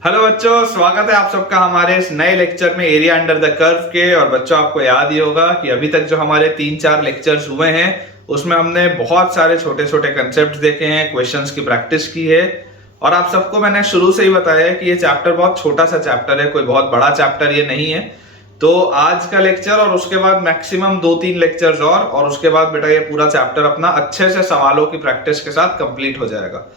Hello बच्चों, स्वागत है आप सबका हमारे इस नए लेक्चर में एरिया अंडर द कर्व के। और बच्चों, आपको याद ही होगा कि अभी तक जो हमारे 3-4 लेक्चर्स हुए हैं उसमें हमने बहुत सारे छोटे छोटे कंसेप्ट देखे हैं, क्वेश्चंस की प्रैक्टिस की है। और आप सबको मैंने शुरू से ही बताया है कि ये चैप्टर बहुत छोटा सा चैप्टर है, कोई बहुत बड़ा चैप्टर ये नहीं है। तो आज का लेक्चर और उसके बाद मैक्सिमम 2-3 लेक्चर्स और उसके बाद बेटा ये पूरा चैप्टर अपना अच्छे से सवालों की प्रैक्टिस के साथ कंप्लीट हो जाएगा।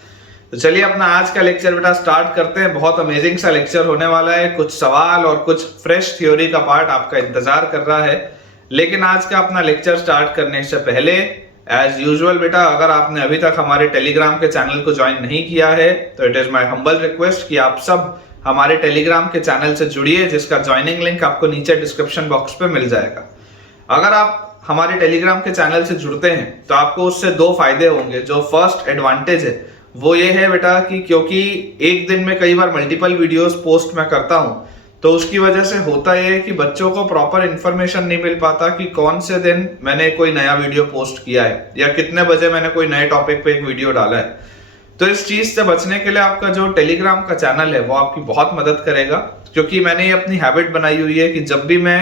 तो चलिए अपना आज का लेक्चर बेटा स्टार्ट करते हैं। बहुत अमेजिंग सा लेक्चर होने वाला है, कुछ सवाल और कुछ फ्रेश थ्योरी का पार्ट आपका इंतजार कर रहा है। लेकिन आज का अपना लेक्चर स्टार्ट करने से पहले एज यूजुअल बेटा, अगर आपने अभी तक हमारे टेलीग्राम के चैनल को ज्वाइन नहीं किया है तो it is my humble request कि आप सब हमारे टेलीग्राम के चैनल से जुड़िए, जिसका ज्वाइनिंग लिंक आपको नीचे डिस्क्रिप्शन बॉक्स पे मिल जाएगा। अगर आप हमारे टेलीग्राम के चैनल से जुड़ते हैं तो आपको उससे 2 फायदे होंगे। जो फर्स्ट एडवांटेज है वो ये है बेटा कि क्योंकि एक दिन में कई बार मल्टीपल वीडियोस पोस्ट मैं करता हूं, तो उसकी वजह से होता है कि बच्चों को प्रॉपर इंफॉर्मेशन नहीं मिल पाता कि कौन से दिन मैंने कोई नया वीडियो पोस्ट किया है या कितने बजे मैंने कोई नए टॉपिक पे एक वीडियो डाला है। तो इस चीज से बचने के लिए आपका जो टेलीग्राम का चैनल है वो आपकी बहुत मदद करेगा, क्योंकि मैंने ये अपनी हैबिट बनाई हुई है कि जब भी मैं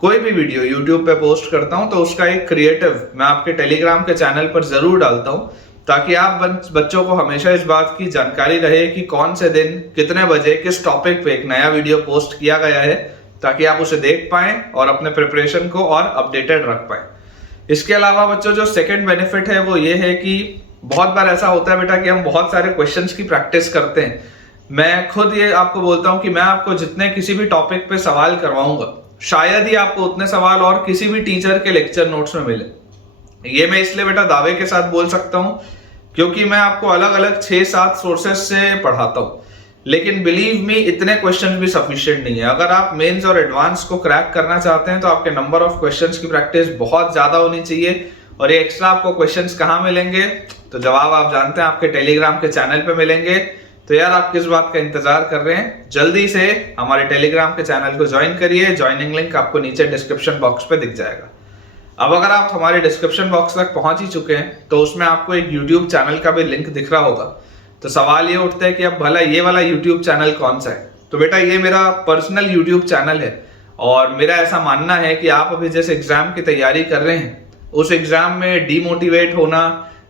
कोई भी वीडियो यूट्यूब पे पोस्ट करता हूं तो उसका एक क्रिएटिव मैं आपके टेलीग्राम के चैनल पर जरूर डालता हूं, ताकि आप बच्चों को हमेशा इस बात की जानकारी रहे कि कौन से दिन कितने बजे किस टॉपिक पे एक नया वीडियो पोस्ट किया गया है, ताकि आप उसे देख पाएं और अपने प्रिपरेशन को और अपडेटेड रख पाएं। इसके अलावा बच्चों, जो सेकंड बेनिफिट है वो ये है कि बहुत बार ऐसा होता है बेटा कि हम बहुत सारे क्वेश्चंस की प्रैक्टिस करते हैं। मैं खुद ये आपको बोलता हूं कि मैं आपको जितने किसी भी टॉपिक पे सवाल करवाऊंगा, शायद ही आपको उतने सवाल और किसी भी टीचर के लेक्चर नोट्स में मिले। ये मैं इसलिए बेटा दावे के साथ बोल सकता हूं क्योंकि मैं आपको अलग अलग 6-7 सोर्सेस से पढ़ाता हूं। लेकिन बिलीव मी, इतने क्वेश्चंस भी सफिशिएंट नहीं है। अगर आप मेंस और एडवांस को क्रैक करना चाहते हैं तो आपके नंबर ऑफ क्वेश्चंस की प्रैक्टिस बहुत ज्यादा होनी चाहिए। और ये एक्स्ट्रा आपको क्वेश्चंस कहाँ मिलेंगे, तो जवाब आप जानते हैं, आपके टेलीग्राम के चैनल पे मिलेंगे। तो यार आप किस बात का इंतजार कर रहे हैं, जल्दी से हमारे टेलीग्राम के चैनल को ज्वाइन करिए। ज्वाइनिंग लिंक आपको नीचे डिस्क्रिप्शन बॉक्स पे दिख जाएगा। अब अगर आप हमारे डिस्क्रिप्शन बॉक्स तक पहुंच ही चुके हैं तो उसमें आपको एक यूट्यूब चैनल का भी लिंक दिख रहा होगा। तो सवाल ये उठता है कि अब भला ये वाला यूट्यूब चैनल कौन सा है। तो बेटा ये मेरा पर्सनल यूट्यूब चैनल है, और मेरा ऐसा मानना है कि आप अभी जिस एग्जाम की तैयारी कर रहे हैं उस एग्जाम में डीमोटिवेट होना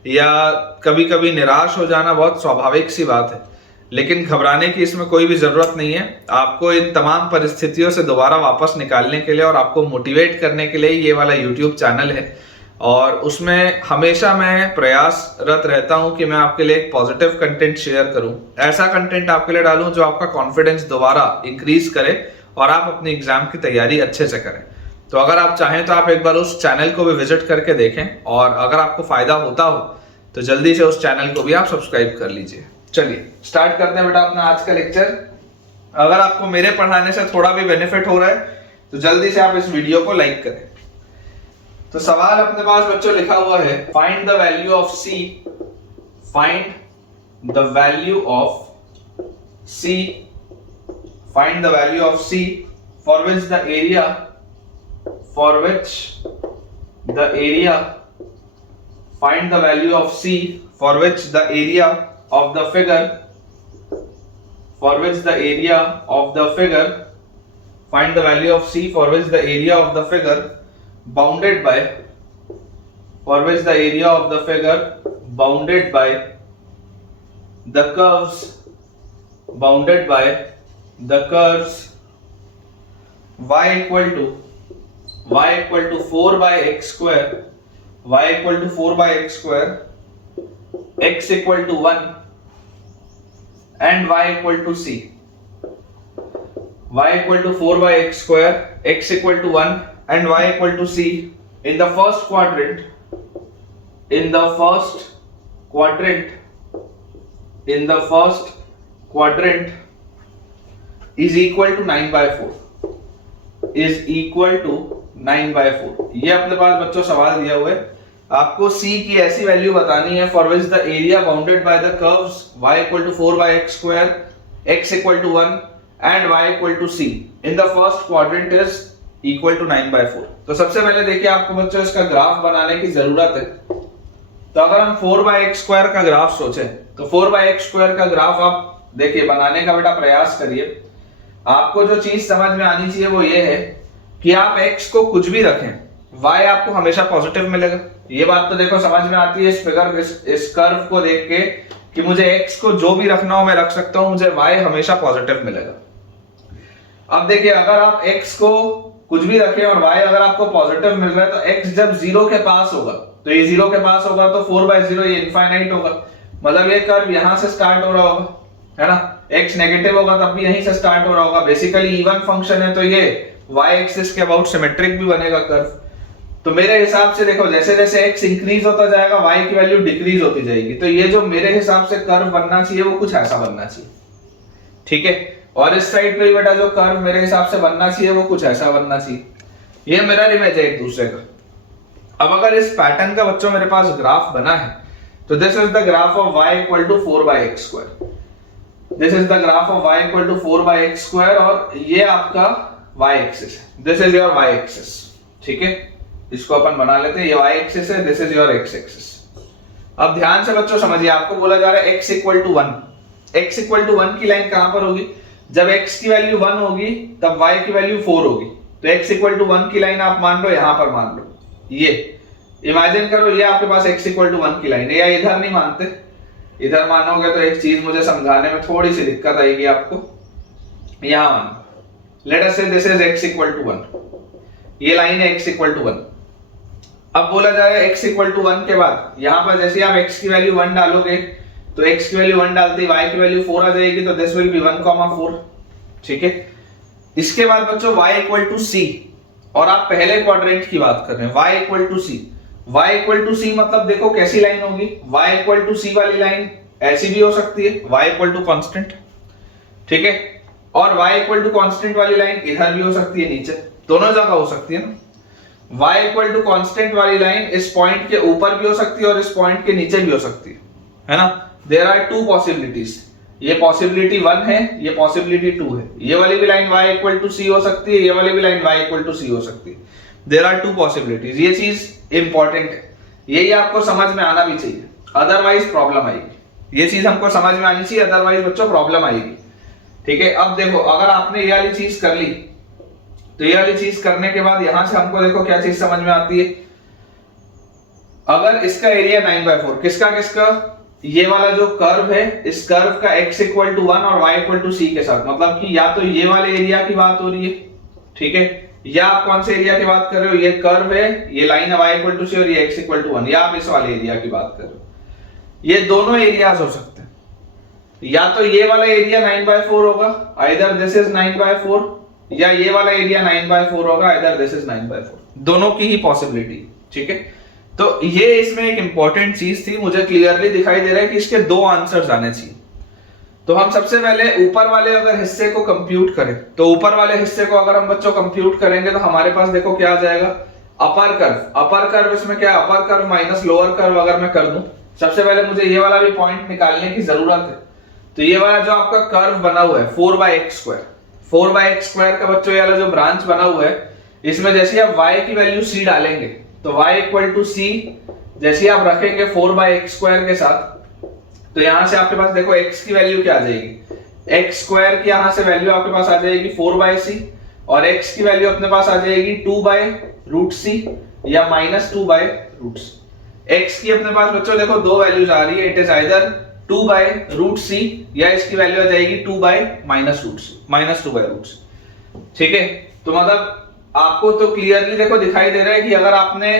या कभी कभी निराश हो जाना बहुत स्वाभाविक सी बात है। लेकिन घबराने की इसमें कोई भी जरूरत नहीं है। आपको इन तमाम परिस्थितियों से दोबारा वापस निकालने के लिए और आपको मोटिवेट करने के लिए ये वाला यूट्यूब चैनल है। और उसमें हमेशा मैं प्रयासरत रहता हूं कि मैं आपके लिए एक पॉजिटिव कंटेंट शेयर करूं, ऐसा कंटेंट आपके लिए डालूं जो आपका कॉन्फिडेंस दोबारा इंक्रीज करे और आप अपनी एग्जाम की तैयारी अच्छे से करें। तो अगर आप चाहें तो आप एक बार उस चैनल को भी विजिट करके देखें, और अगर आपको फायदा होता हो तो जल्दी से उस चैनल को भी आप सब्सक्राइब कर लीजिए। चलिए स्टार्ट करते हैं बेटा अपना आज का लेक्चर। अगर आपको मेरे पढ़ाने से थोड़ा भी बेनिफिट हो रहा है तो जल्दी से आप इस वीडियो को लाइक करें। तो सवाल अपने पास बच्चों लिखा हुआ है, find the value of c, find the value of c, find the value of c for which the area, for which the area, find the value of C for which the area of the figure, for which the area of the figure, find the value of C for which the area of the figure bounded by, for which the area of the figure bounded by the curves, bounded by the curves y equal to 4 by x square, y equal to 4 by x square, x equal to 1 and y equal to c. Y equal to 4 by x square, x equal to 1 and y equal to c in the first quadrant, in the first quadrant is equal to 9 by 4, is equal to 9 by 4। ये अपने पास बच्चों सवाल दिया हुआ है, आपको C की ऐसी वैल्यू बतानी है for which the area bounded by the curves y equal to 4 by x square, x equal to 1 and y equal to c in the first quadrant is equal to 9 by 4। तो सबसे पहले देखिए आपको बच्चों इसका graph बनाने की जरूरत है। तो अगर हम 4 by x square का ग्राफ सोचें तो 4 by x square का ग्राफ आप देखिए बनाने का बेटा प्रयास करिए। आपको जो चीज समझ में आनी चाहिए वो ये है कि आप x को कुछ भी रखें, y आपको हमेशा पॉजिटिव मिलेगा। ये बात तो देखो समझ में आती है इस फिगर, इस कर्व को देख के कि मुझे x को जो भी रखना हो मैं रख सकता हूं, मुझे y हमेशा पॉजिटिव मिलेगा। अब देखिए अगर आप x को कुछ भी रखें और y अगर आपको पॉजिटिव मिल रहा है तो x जब 0 के पास होगा, तो ये 0 के पास होगा तो 4/0 ये इनफाइनाइट होगा, मतलब ये कर्व यहां से स्टार्ट हो रहा होगा, है ना। x नेगेटिव होगा तब भी यहीं से स्टार्ट हो रहा होगा। बेसिकली इवन फंक्शन है तो ये y एक्सिस के अबाउट सिमेट्रिक भी बनेगा कर्व। तो मेरे हिसाब से देखो जैसे जैसे x इंक्रीज होता जाएगा y की वैल्यू डिक्रीज होती जाएगी, तो ये जो मेरे हिसाब से कर्व बनना चाहिए वो कुछ ऐसा बनना चाहिए, ठीक है। और इस साइड पे बेटा जो कर्व मेरे हिसाब से बनना चाहिए वो कुछ ऐसा बनना चाहिए। ये मिरर इमेज है एक दूसरे का। अब अगर इस पैटर्न का बच्चों मेरे पास ग्राफ बना है तो this is the graph of y equal to 4/x²। This is the graph of y equal to 4/x² और ये आपका y एक्सिस है, this is your y axis, ठीक है। इसको अपन बना लेते हैं, ये y एक्सिस है, this is your x axis. अब ध्यान से बच्चों समझिए, आपको बोला जा रहा है x equal to 1। x equal to 1 की लाइन कहां पर होगी? जब x की वैल्यू 1 होगी तब y की वैल्यू 4 होगी। तो x इक्वल टू 1 की लाइन आप मान लो, यहां पर मान लो, ये इमेजिन करो ये आपके पास x इक्वल टू 1 की लाइन है, या इधर नहीं मानते, इधर मानोगे तो एक चीज मुझे समझाने में थोड़ी सी दिक्कत आएगी आपको। यहां मानो let us say this is x equal to 1, ये लाइन है x इक्वल टू 1। अब बोला जा रहा है x इक्वल टू 1 के बाद यहां पर जैसे आप x की वैल्यू 1 डालोगे तो x की वैल्यू 1 डालते ही y की वैल्यू 4 आ जाएगी, तो दिस विल बी 1,4, ठीक है। इसके बाद बच्चों y इक्वल टू c, और आप पहले क्वाड्रेंट की बात कर रहे हैं, y equal to c। y equal to c मतलब देखो कैसी लाइन होगी, y इक्वल टू c वाली लाइन ऐसी भी हो सकती है, y इक्वल टू कांस्टेंट, ठीक है। और y इक्वल टू कांस्टेंट वाली लाइन इधर भी हो सकती है, नीचे, दोनों जगह हो सकती है ना। y इक्वल टू कांस्टेंट वाली लाइन इस पॉइंट के ऊपर भी हो सकती है और इस पॉइंट के नीचे भी हो सकती है ना। देयर आर टू पॉसिबिलिटीज, ये पॉसिबिलिटी 1 है, ये पॉसिबिलिटी 2 है। ये वाली भी line y equal to c हो सकती है, ये वाली भी line y equal to c हो सकती है। देयर आर टू पॉसिबिलिटीज, ये चीज इंपॉर्टेंट है, यही आपको समझ में आना भी चाहिए, अदरवाइज प्रॉब्लम आएगी। ये चीज हमको समझ में आनी चाहिए, अदरवाइज बच्चों प्रॉब्लम आएगी, ठीक है। अब देखो अगर आपने ये वाली चीज कर ली तो ये वाली चीज करने के बाद यहां से हमको देखो क्या चीज समझ में आती है। अगर इसका एरिया 9/4, किसका किसका, ये वाला जो कर्व है, इस कर्व का x इक्वल टू 1 और y इक्वल टू c के साथ, मतलब कि या तो ये वाले एरिया की बात हो रही है, ठीक है, या आप कौन से एरिया की बात कर रहे हो, ये कर्व है, ये लाइन है y इक्वल टू c और ये x इक्वल टू 1, या आप इस वाले एरिया की बात कर रहे हो। ये दोनों एरियाज हो सकते हैं, या तो ये वाला एरिया 9/4 होगा, आइदर दिस इज 9/4, या ये वाला एरिया 9/4 होगा, आइदर दिस इज 9/4, दोनों की ही पॉसिबिलिटी, ठीक है। तो ये इसमें एक इंपॉर्टेंट चीज थी, मुझे क्लियरली दिखाई दे रहा है कि इसके दो आंसर्स आने चाहिए। तो हम सबसे पहले ऊपर वाले अगर हिस्से को कंप्यूट करें, तो ऊपर वाले हिस्से को अगर हम बच्चों कंप्यूट करेंगे तो हमारे पास देखो क्या आ जाएगा, अपर कर्व। अपर कर्व इसमें क्या है, upper curve minus lower curve अगर मैं कर दूं, सबसे पहले मुझे ये वाला भी पॉइंट निकालने की जरूरत है। तो ये वाला जो आपका कर्व बना हुआ है 4/x², 4/x² का बच्चों ये वाला जो ब्रांच बना हुआ है, इसमें जैसे आप y की वैल्यू c डालेंगे तो y इक्वल टू c जैसे आप रखेंगे 4/x² के साथ, तो यहां से आपके पास देखो x की वैल्यू क्या आ जाएगी, x² की यहां से वैल्यू आपके पास आ जाएगी 4/c, और x की वैल्यू अपने पास आ जाएगी 2/√c या -2/√c। x की अपने पास बच्चों देखो दो वैल्यूज आ रही है, इट इज आइदर 2/√c या इसकी वैल्यू आ जाएगी 2/√c, ठीक है। तो मतलब आपको तो क्लियरली देखो दिखाई दे रहा है कि अगर आपने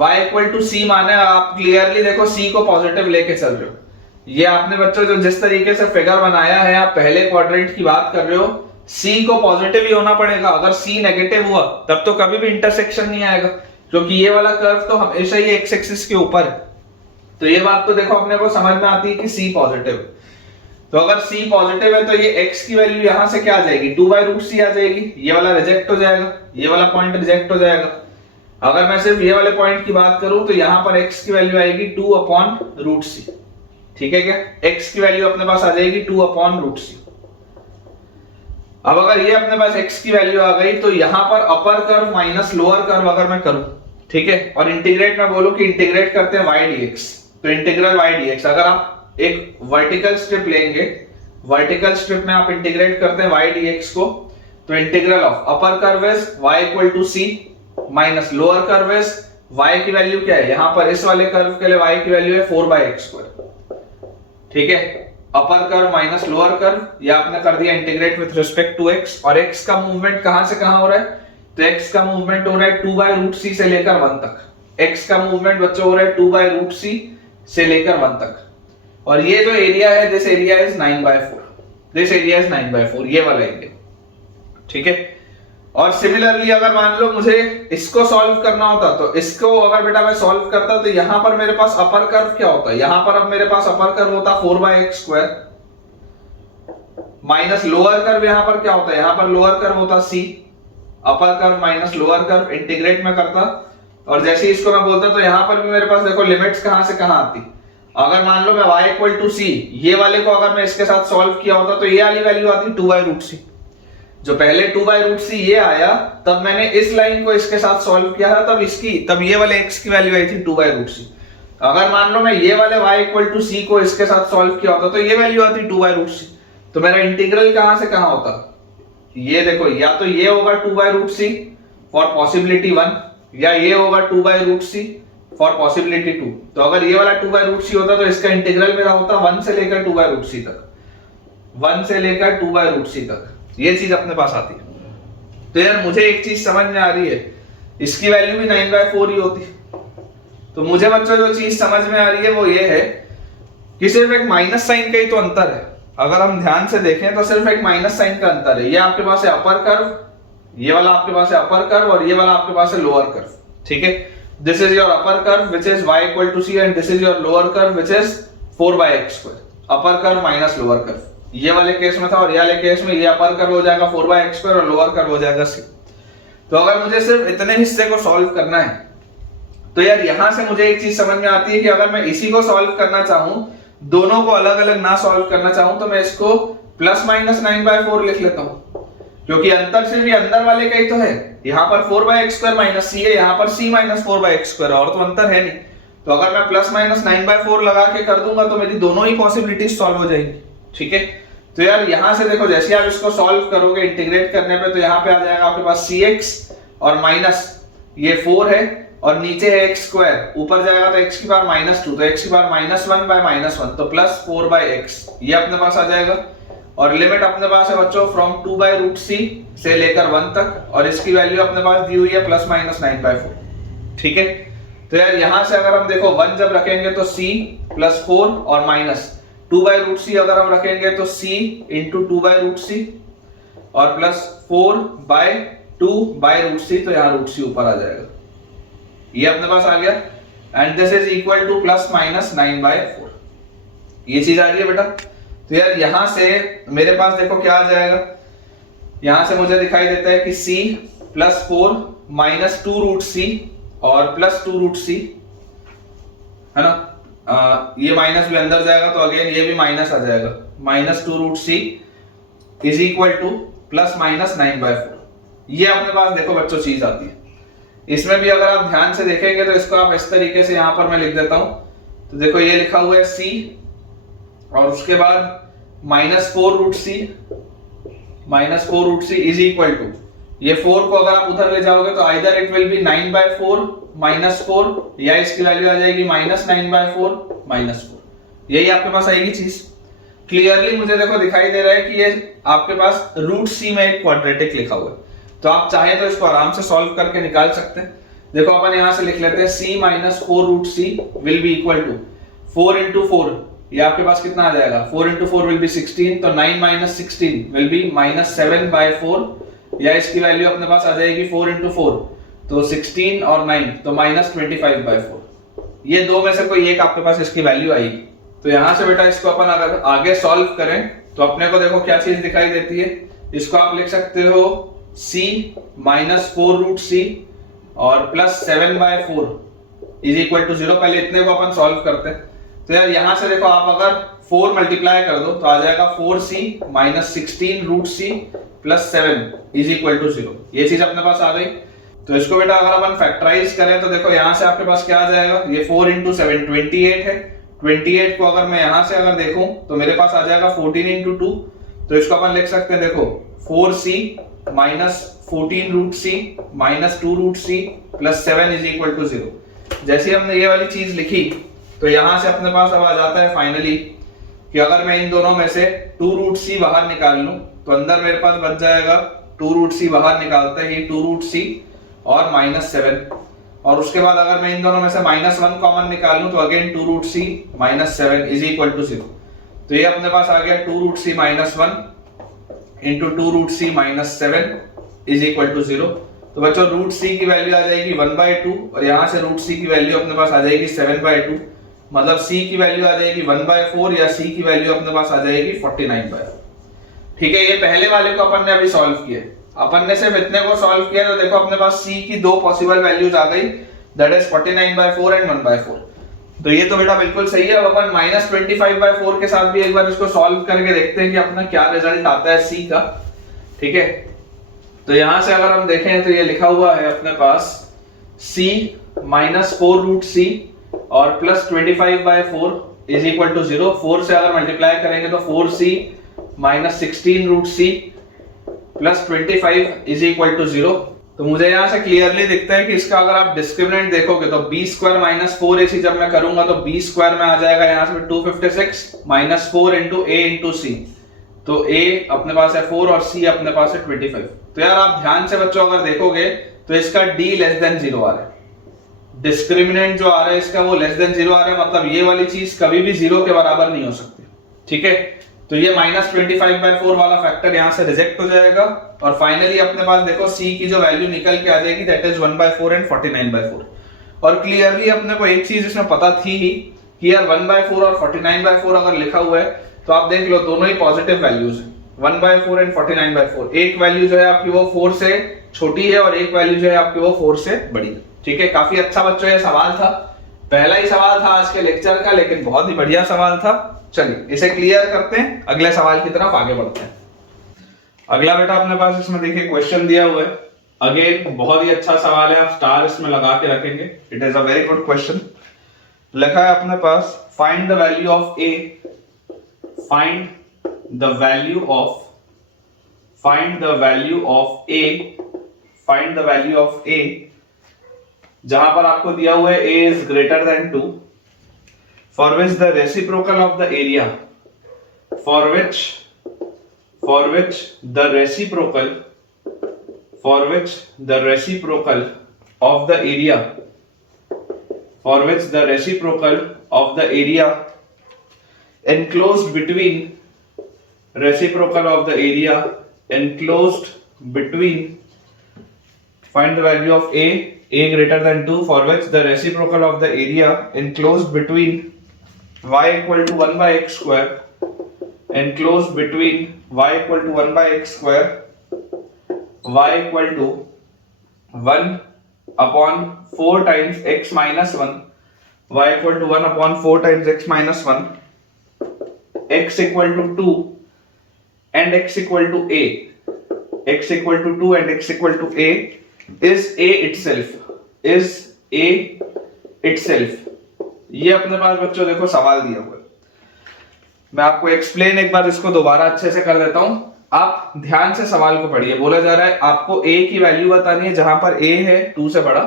y इक्वल टू c माना है, आप क्लियरली देखो c को पॉजिटिव लेके चल रहे हो। ये आपने बच्चों जो जिस तरीके से फिगर बनाया है, आप पहले क्वाड्रेंट की बात कर रहे हो, c को पॉजिटिव ही होना पड़ेगा। अगर c नेगेटिव हुआ तब तो कभी भी इंटरसेक्शन नहीं आएगा, क्योंकि ये वाला कर्व तो हमेशा ही एक्स एक्सिस के ऊपर है। तो ये बात तो देखो अपने को समझ में आती है कि c पॉजिटिव है। तो अगर c पॉजिटिव है तो ये x की वैल्यू यहां से क्या आ जाएगी, 2/√c आ जाएगी, ये वाला रिजेक्ट हो जाएगा, ये वाला पॉइंट रिजेक्ट हो जाएगा। अगर मैं सिर्फ ये वाले पॉइंट की बात करूं तो यहां पर x की वैल्यू आएगी 2/√c, ठीक है क्या, x की वैल्यू अपने पास आ जाएगी 2/√c। अब अगर ये अपने पास x की वैल्यू आ गई तो यहां पर अपर कर्व माइनस लोअर कर्व अगर मैं करूं, ठीक है, और इंटीग्रेट मैं बोलूं कि इंटीग्रेट करते हैं y dx, तो इंटीग्रल y dx, अगर आप एक वर्टिकल स्ट्रिप लेंगे वर्टिकल स्ट्रिप में आप इंटीग्रेट करते हैं y dx को, तो integral of upper curve is y equal to c minus lower curve is y की वैल्यू क्या है, यहां पर इस वाले कर्व के लिए y की वैल्यू है 4/x²। ठीक है, upper curve minus lower curve, ये आपने कर दिया integrate with respect to x, और x का मूवमेंट कहां से कहां हो रहा है, तो x का मूवमेंट हो रहा है 2/√c से लेकर 1 तक। x का मूवमेंट बच्चों हो रहा है 2/√c से लेकर 1 तक, और ये जो एरिया है this area is 9/4, this area is 9/4, ये वाला एरिया। ठीक है, और सिमिलरली अगर मान लो मुझे इसको सॉल्व करना होता, तो इसको अगर बेटा मैं सॉल्व करता तो यहां पर मेरे पास अपर कर्व क्या होता है, यहां पर अब मेरे पास अपर कर्व होता 4/x² माइनस लोअर कर्व, यहां पर क्या होता है, यहां पर लोअर कर्व होता c, अपर curve minus lower curve, integrate में करता, और जैसे ही इसको मैं बोलता तो यहां पर भी मेरे पास देखो लिमिट्स कहां से कहां आती। अगर मान लो मैं y इक्वल टू c, ये वाले को अगर मैं इसके साथ सॉल्व किया होता तो ये वाली वैल्यू आती 2/√c। जो पहले 2/√c ये आया, तब मैंने इस लाइन को इसके साथ सॉल्व किया था, तब ये वाले x की वैल्यू आई थी 2/√c। अगर मान लो मैं ये वाले y इक्वल टू c को इसके साथ सॉल्व किया होता तो ये वैल्यू आती 2/√c। तो मेरा इंटीग्रल कहां से कहां होता, ये देखो, या तो ये होगा 2/√c फॉर पॉसिबिलिटी 1, या ये होगा 2/√c फॉर पॉसिबिलिटी 2। तो अगर ये वाला 2/√c होता तो इसका इंटीग्रल मेरा होता 1 से लेकर 2/√c तक, 1 से लेकर 2/√c तक, ये चीज अपने पास आती है। तो यार मुझे एक चीज समझ में आ रही है, इसकी वैल्यू भी 9/4 ही होती। तो मुझे बच्चों जो चीज समझ में आ रही है वो ये है कि सिर्फ एक माइनस साइन का ही तो अंतर है। अगर हम ध्यान से देखें तो सिर्फ एक माइनस साइन का अंतर है। ये आपके पास है अपर कर्व, ये वाला आपके पास है अपर कर्व, और ये वाला आपके पास है लोअर कर्व। ठीक है, this is your upper curve which is y equal to c, and this is your lower curve which is 4/x²। Upper curve minus lower curve ये वाले केस में था, और ये वाले केस में ये अपर कर्व हो जाएगा 4/x² और लोअर कर्व हो जाएगा c। तो अगर मुझे सिर्फ इतने हिस्से को सॉल्व करना है, तो यार यहां से मुझे एक चीज समझ में आती है कि अगर मैं इसी को सॉल्व करना चाहूं, दोनों को अलग अलग ना सॉल्व करना चाहूं, तो मैं इसको +-9/4 लिख लेता हूं, क्योंकि अंतर सिर्फ ये अंदर वाले का ही तो है। यहां पर 4/x² माइनस c है, यहां पर c माइनस 4/x², और तो अंतर है नहीं। तो अगर मैं +-9/4 लगा के कर दूंगा तो मेरी दोनों ही पॉसिबिलिटीज सॉल्व हो जाएंगी। ठीक है, तो यार यहां से देखो, जैसे आप इसको सॉल्व करोगे इंटीग्रेट करने पे, तो यहां पे आ जाएगा आपके पास cx और माइनस ये 4 है, और नीचे है x², ऊपर जाएगा तो x की पावर -2, तो x की पावर -1/-1, तो +4/x ये अपने पास आ जाएगा। और लिमिट अपने पास है बच्चों फ्रॉम 2/√c से लेकर 1 तक, और इसकी वैल्यू अपने पास दी हुई है +-9/4। ठीक है, तो यार यहां से अगर हम देखो 1 जब रखेंगे तो c +4 और माइनस 2/√c अगर हम रखेंगे तो c इंटू 2/√c और +4/2/√c, तो यहाँ √c ऊपर आ जाएगा, ये अपने पास आ गया। And this is equal to +-9/4, ये चीज आ रही है बेटा। तो यार यहां से मेरे पास देखो क्या आ जाएगा, यहां से मुझे दिखाई देता है कि c +4 -2√c और +2√c है ना, ये माइनस भी अंदर जाएगा तो अगेन ये भी माइनस आ जाएगा, -2√c इज इक्वल टू +-9/4। ये अपने पास देखो बच्चों चीज आती है। इसमें भी अगर आप ध्यान से देखेंगे तो इसको आप इस तरीके से यहां पर मैं लिख देता हूं, तो देखो ये लिखा हुआ है c, और उसके बाद -4√c इज इक्वल टू, ये 4 को अगर आप उधर ले जाओगे तो आइदर इट विल बी 9/4 -4, या इसकी वैल्यू आ जाएगी -9/4 -4, यही आपके पास आएगी चीज। क्लियरली मुझे देखो दिखाई दे रहा है कि ये आपके पास √c में एक क्वाड्रेटिक लिखा हुआ है, तो आप चाहे तो इसको आराम से सॉल्व करके निकाल सकते हैं। देखो अपन यहां से लिख लेते हैं c -4√c will be equal to 4 into 4, ये आपके पास कितना आ जाएगा, 4 into 4 विल बी 16, तो 9 - 16 विल बी -7/4, या इसकी वैल्यू अपने पास आ जाएगी 4 into 4, तो 16 और 9 तो -25/4। ये दो में से कोई एक आपके पास इसकी वैल्यू आएगी। तो यहां से बेटा इसको अपन अगर आगे सॉल्व करें तो अपने को देखो क्या चीज दिखाई देती है, इसको आप लिख सकते हो c -4√c और +7/4 इज इक्वल टू 0। पहले इतने को अपन सॉल्व करते हैं, तो यार यहां से देखो आप अगर 4 मल्टीप्लाई कर दो तो आ जाएगा 4c -16√c +7 is equal to 0। ये चीज अपने पास आ गई। तो इसको बेटा अगर अपन फैक्टराइज करें तो देखो यहां से आपके पास क्या आ जाएगा, ये 4 into 7 28 है, 28 को अगर मैं यहां से अगर देखूं तो मेरे पास आ जाएगा 14 इंटू 2, तो इसको अपन लिख सकते हैं, देखो 4c minus 14 root c minus 2 root c plus 7 is equal to 0। जैसे हमने ये वाली चीज लिखी तो यहां से अपने पास अब आ जाता है फाइनली कि अगर मैं इन दोनों में से 2 रूट सी बाहर निकाल लूं तो अंदर मेरे पास बच जाएगा 2 रूट सी बाहर निकालते ही 2 रूट सी और माइनस 7, और उसके बाद अगर मैं इन दोनों में से -1 कॉमन निकाल लूं तो again 2 root c minus 7 is equal to 0। तो ये अपने पास आ गया 2 root c minus 1 into 2 root c minus 7 is equal to 0। तो बच्चों रूट सी की वैल्यू आ जाएगी 1/2 और यहां से रूट सी की वैल्यू अपने पास आ जाएगी 7/2, मतलब सी की वैल्यू आ जाएगी 1/4 या सी की वैल्यू अपने पास आ जाएगी 49/4। ठीक है, ये पहले वाले को अपन ने अभी सॉल्व किया, अपन ने सिर्फ इतने को सॉल्व किया तो देखो अपने पास c की दो पॉसिबल वैल्यूज आ गई, दैट इज 49/4 एंड 1/4। तो ये तो बेटा बिल्कुल सही है। अब अपन -25/4 के साथ भी एक बार इसको सॉल्व करके देखते हैं कि अपना क्या रिजल्ट आता है c का। ठीक है, तो यहां से अगर हम देखें तो ये लिखा हुआ है अपने पास c -4 रूट c और प्लस 25/4 इज इक्वल टू 0। 4 से अगर मल्टीप्लाई करेंगे तो 4c minus 16 root c plus 25 is equal to 0। तो मुझे यहां से क्लियरली दिखता है कि इसका अगर आप डिस्क्रिमिनेंट देखोगे तो b स्क्वायर माइनस 4ac जब मैं करूंगा तो b स्क्वायर में आ जाएगा यहां से 256 माइनस 4 इंटू a इंटू सी, तो a अपने पास है 4 और c अपने पास है 25। तो यार आप ध्यान से बच्चों अगर देखोगे तो इसका d लेस देन 0 आ रहा है, डिस्क्रिमिनेंट जो आ रहा है इसका वो लेस देन 0 आ रहा है, मतलब ये वाली चीज कभी भी 0 के बराबर नहीं हो सकती। ठीक है, तो ये -25/4 वाला फैक्टर यहां से रिजेक्ट हो जाएगा और फाइनली अपने पास देखो c की जो वैल्यू निकल के आ जाएगी दैट इज 1/4 एंड 49/4। और क्लियरली अपने को एक चीज इसमें पता थी ही कि यार 1/4 और 49/4 अगर लिखा हुआ है तो आप देख लो दोनों ही पॉजिटिव वैल्यूज है, 1/4 एंड 49/4। एक वैल्यू जो है आपकी वो 4 से छोटी है और एक वैल्यू जो है आपकी वो 4 से बड़ी है। ठीक है, काफी अच्छा बच्चों ये सवाल था, पहला ही सवाल था आज के लेक्चर का, लेकिन बहुत ही बढ़िया सवाल था। चलिए इसे क्लियर करते हैं, अगले सवाल की तरफ आगे बढ़ते हैं। अगला बेटा अपने पास इसमें देखिए क्वेश्चन दिया हुआ है, अगेन बहुत ही अच्छा सवाल है, आप स्टार इसमें लगा के रखेंगे, it is a very good question. लिखा है अपने पास find the value of A, find the value of find the value of A find the value of A, जहां पर आपको दिया हुआ है a is greater than 2 for which the reciprocal of the area for which the reciprocal of the area enclosed between find the value of a greater than 2 for which the reciprocal of the area enclosed between y equal to 1 by x square enclosed between y equal to 1 by x square y equal to 1 upon 4 times x minus 1 y equal to 1 upon 4 times x minus 1 x equal to 2 and x equal to a x equal to 2 and x equal to a is a itself ये अपने पास बच्चों देखो सवाल दिया हुआ है, मैं आपको एक्सप्लेन एक बार इसको दोबारा अच्छे से कर देता हूं, आप ध्यान से सवाल को पढ़िए। बोला जा रहा है आपको a की वैल्यू बतानी है जहां पर a है 2 से बड़ा,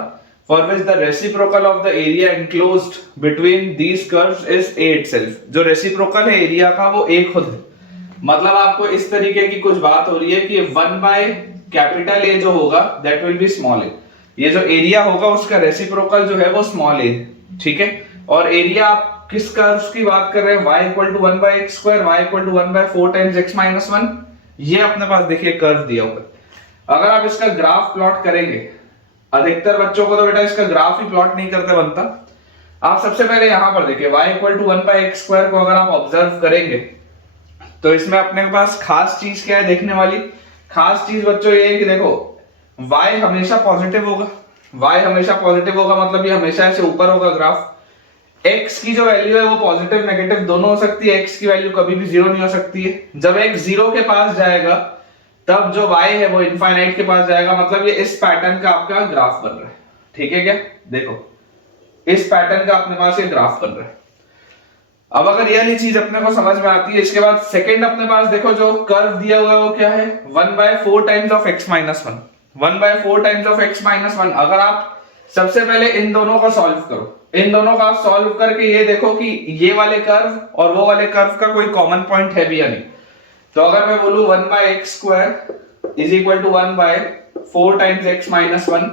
for which the reciprocal of the area enclosed between these curves is a itself। जो रेसिप्रोकल है एरिया का वो a खुद है, मतलब आपको इस तरीके की कुछ बात हो रही है कि 1 बाय कैपिटल A जो होगा दैट विल बी स्मॉल ए, ये जो एरिया होगा उसका रेसिप्रोकल जो है वो स्मॉल ए। ठीक है, और एरिया आप किस कर्व्स की बात कर रहे हैं, y equal to 1 by x square y equal to 1 by 4 times x minus 1, ये अपने पास देखिए कर्व दिया हुआ है। अगर आप इसका ग्राफ प्लॉट करेंगे, अधिकतर बच्चों को तो बेटा इसका ग्राफ ही प्लॉट नहीं करते बनता, आप सबसे पहले यहां पर देखिए y equal to 1 by x square को अगर आप ऑब्जर्व करेंगे तो इसमें अपने पास खास चीज क्या है देखने वाली, खास चीज बच्चों ये है कि देखो y हमेशा पॉजिटिव होगा, मतलब ये हमेशा ऐसे ऊपर होगा ग्राफ। x की जो वैल्यू है वो पॉजिटिव नेगेटिव दोनों हो सकती है, x की वैल्यू कभी भी 0 नहीं हो सकती है। जब x 0 के पास जाएगा तब जो y है वो इनफाइनाइट के पास जाएगा, मतलब ये इस पैटर्न का आपका ग्राफ बन रहा है। ठीक है क्या, देखो इस पैटर्न का अपने पास ये ग्राफ बन रहा है। अब अगर ये वाली चीज अपने को समझ में आती है, इसके बाद सेकंड अपने पास देखो जो कर्व दिया हुआ है वो क्या है, 1/4 times of x minus 1, 1/4 times of x minus 1। अगर आप सबसे पहले इन दोनों को सॉल्व करो, इन दोनों का आप सॉल्व करके ये देखो कि ये वाले कर्व और वो वाले कर्व का कोई कॉमन पॉइंट है भी या नहीं। तो अगर मैं बोलूं 1/x² is equal to 1/4 times x minus 1,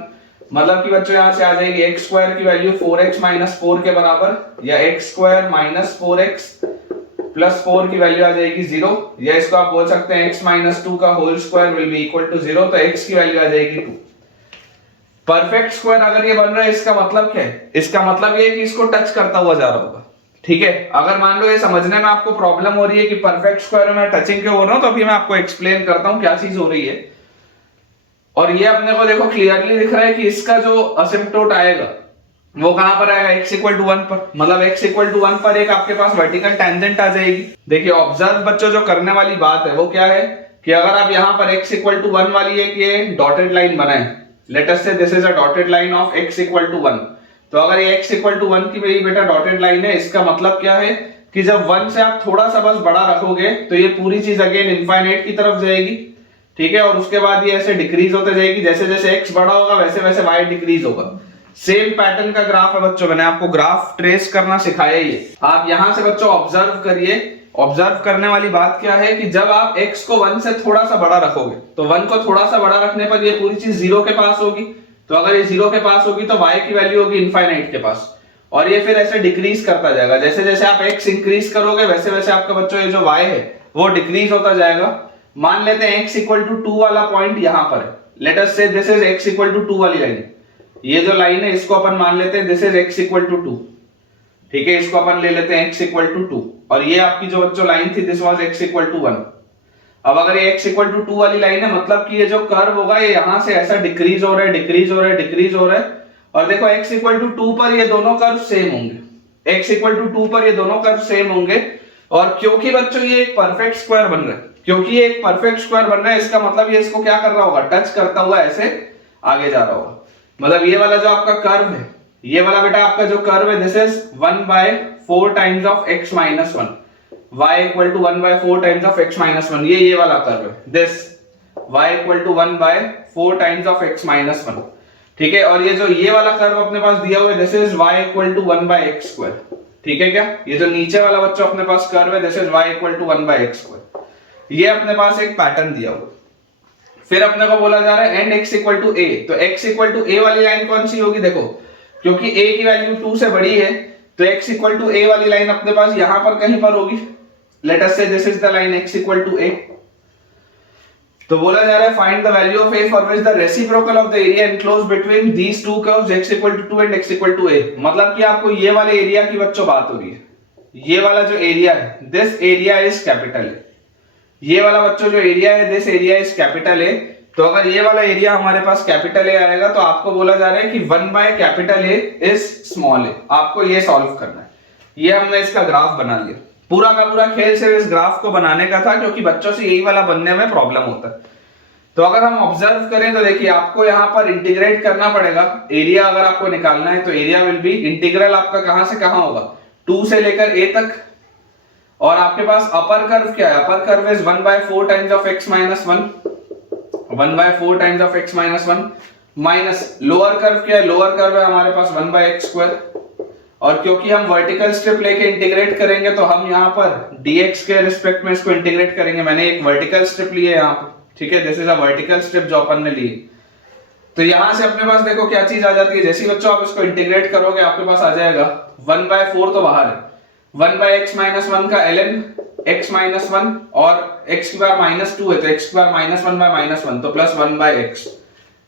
मतलब कि बच्चों यहां से आ जाएगी x² की वैल्यू 4x माइनस 4 के बराबर, या x² माइनस 4x प्लस 4 की वैल्यू आ जाएगी 0, या इसको आप बोल सकते हैं x माइनस 2 का whole square will be equal to 0, तो x की वैल्यू आ जाएगी 2। परफेक्ट स्क्वायर अगर ये बन रहा है, इसका मतलब क्या है, इसका मतलब ये है कि इसको टच करता हुआ जा रहा होगा। ठीक है, अगर मान लो ये समझने में आपको प्रॉब्लम हो रही है कि परफेक्ट स्क्वायर में टचिंग क्यों हो रहा हूं, तो अभी मैं आपको एक्सप्लेन करता हूं क्या चीज हो रही है। और ये अपने को देखो क्लियरली दिख रहा है कि इसका जो असिम्पटोट आएगा वो कहां पर आएगा, x इक्वल टू 1 पर, मतलब x इक्वल टू 1 पर एक आपके पास वर्टिकल टेंजेंट आ जाएगी। देखिए ऑब्जर्व बच्चों जो करने वाली बात है वो क्या है कि अगर आप यहां पर x इक्वल टू 1 वाली एक ये डॉटेड लाइन बनाए, let us say this is a dotted line of x equal to 1, तो अगर ये x इक्वल टू 1 की मेरी बेटा डॉटेड लाइन है, इसका मतलब क्या है कि जब 1 से आप थोड़ा सा बस बड़ा रखोगे तो ये पूरी चीज अगेन इनफाइनाइट की तरफ जाएगी। ठीक है, और उसके बाद ये ऐसे डिक्रीज होते जाएगी, जैसे जैसे x बड़ा होगा वैसे वैसे y डिक्रीज होगा। सेम पैटर्न का ग्राफ है बच्चों, मैंने आपको ग्राफ ट्रेस करना सिखाया ही है। आप यहां से बच्चों ऑब्जर्व करिए, ऑब्जर्व करने वाली बात क्या है कि जब आप x को 1 से थोड़ा सा बड़ा रखोगे, तो 1 को थोड़ा सा बड़ा रखने पर ये पूरी चीज 0 के पास होगी, तो अगर ये 0 के पास होगी तो y की वैल्यू होगी इनफाइनाइट के पास, और ये फिर ऐसे डिक्रीज करता जाएगा। जैसे जैसे आप x इंक्रीज करोगे वैसे वैसे आपका बच्चों ये जो y है वो डिक्रीज होता जाएगा। मान लेते हैं x इक्वल टू 2 वाला पॉइंट यहां पर है, let us say this is x equal to 2 वाली लाइन, ये जो लाइन है इसको अपन मान लेते हैं this is x equal to 2। ठीक है, इसको अपन ले लेते हैं x इक्वल टू 2, और ये आपकी जो बच्चों लाइन थी this was x equal to 1। अब अगर ये x इक्वल टू 2 वाली लाइन है, मतलब कि ये जो कर्व होगा ये यहां से ऐसा डिक्रीज हो रहा है, डिक्रीज हो रहा है, डिक्रीज हो रहा है, और देखो x इक्वल टू 2 पर ये दोनों कर्व सेम होंगे, x इक्वल टू 2 पर ये दोनों कर्व सेम होंगे। और क्योंकि बच्चों ये एक परफेक्ट स्क्वायर बन रहा है, क्योंकि ये एक परफेक्ट स्क्वायर बन रहा है, इसका मतलब ये इसको क्या कर रहा होगा, टच करता हुआ ऐसे आगे जा रहा होगा। मतलब ये वाला जो आपका कर्व है, ये वाला बेटा आपका जो कर्व है this is 1/4 times of x minus 1, y equal to 1/4 times of x minus 1, ये वाला कर्व है this y equal to 1/4 times of x minus 1। ठीक है, और ये जो ये वाला कर्व अपने पास दिया हुआ है this is y equal to 1/x²। ठीक है क्या, ये जो नीचे वाला बच्चों अपने पास कर्व है this is y equal to 1/x², ये अपने पास एक पैटर्न दिया हुआ। फिर अपने को बोला जा रहा है and x equal to a, तो x इक्वल टू a वाली लाइन कौन सी होगी, देखो क्योंकि a की वैल्यू 2 से बड़ी है तो x इक्वल टू a वाली लाइन अपने पास यहां पर कहीं पर होगी, let us say this is the line x equal to a। तो बोला जा रहा है find the value of a for which the reciprocal of the area enclosed between these two curves x equal to 2 and x equal to a, मतलब कि आपको ये वाले एरिया की बच्चों बात हो रही है, ये वाला जो एरिया है this area is capital A, ये वाला बच्चों जो एरिया है this area is capital A। तो अगर ये वाला एरिया हमारे पास कैपिटल A आएगा तो आपको बोला जा रहा है कि 1/कैपिटल A इज स्मॉल a, आपको ये सॉल्व करना है। ये हमने इसका ग्राफ बना लिया, पूरा का पूरा खेल सिर्फ इस ग्राफ को बनाने का था, क्योंकि बच्चों से यही वाला बनने में प्रॉब्लम होता है। तो अगर हम ऑब्जर्व करें तो देखिए आपको यहाँ पर इंटीग्रेट करना पड़ेगा, एरिया अगर आपको निकालना है तो एरिया विल बी इंटीग्रल आपका कहां से कहां होगा, 2 से लेकर a तक, और आपके पास अपर कर्व क्या है, upper curve is 1/4 times of x minus 1, 1/4 times of x minus 1, minus lower curve क्या है, लोअर कर्व है हमारे पास 1/x², और क्योंकि हम वर्टिकल स्ट्रिप लेके इंटीग्रेट करेंगे तो हम यहाँ पर dx के रिस्पेक्ट में इसको इंटीग्रेट करेंगे। मैंने एक वर्टिकल स्ट्रिप ली है यहाँ पर, ठीक है, this is a vertical strip जो अपन ने ली। तो यहां से अपने पास देखो क्या चीज आ जाती है, जैसे ही बच्चों आप इसको इंटीग्रेट करोगे आपके पास आ जाएगा 1/4 तो बाहर है, 1/x माइनस 1 का ln x माइनस 1, और x की पावर माइनस 2 है तो x की पावर माइनस 1/-1 तो प्लस 1/x,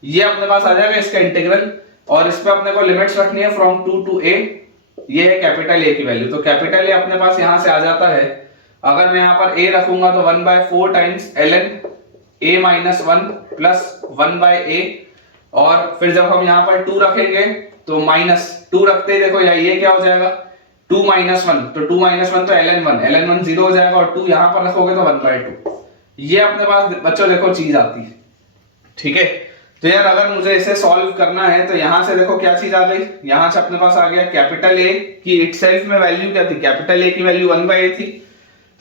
ये अपने पास आ जाएगा इसका इंटीग्रल। और इस पे अपने को लिमिट्स रखनी है फ्रॉम 2 to a, ये है कैपिटल A की वैल्यू, तो कैपिटल A अपने पास यहां से आ जाता है। अगर मैं यहां पर a रखूंगा तो 1/4 times ln a minus 1 plus 1/a, और फिर जब हम यहाँ पर 2 रखेंगे तो माइनस 2 रखते हैं, देखो ये क्या हो जाएगा 2 माइनस 1, तो 2 माइनस 1 तो ln1 0 हो जाएगा, और 2 यहाँ पर रखोगे तो 1/2, ये अपने पास बच्चों देखो चीज आती है। ठीक है, तो यार अगर मुझे इसे सॉल्व करना है तो यहां से देखो क्या चीज आ गई, यहां से अपने पास आ गया कैपिटल ए की इटसेल्फ में वैल्यू क्या थी, कैपिटल ए की वैल्यू 1/a थी।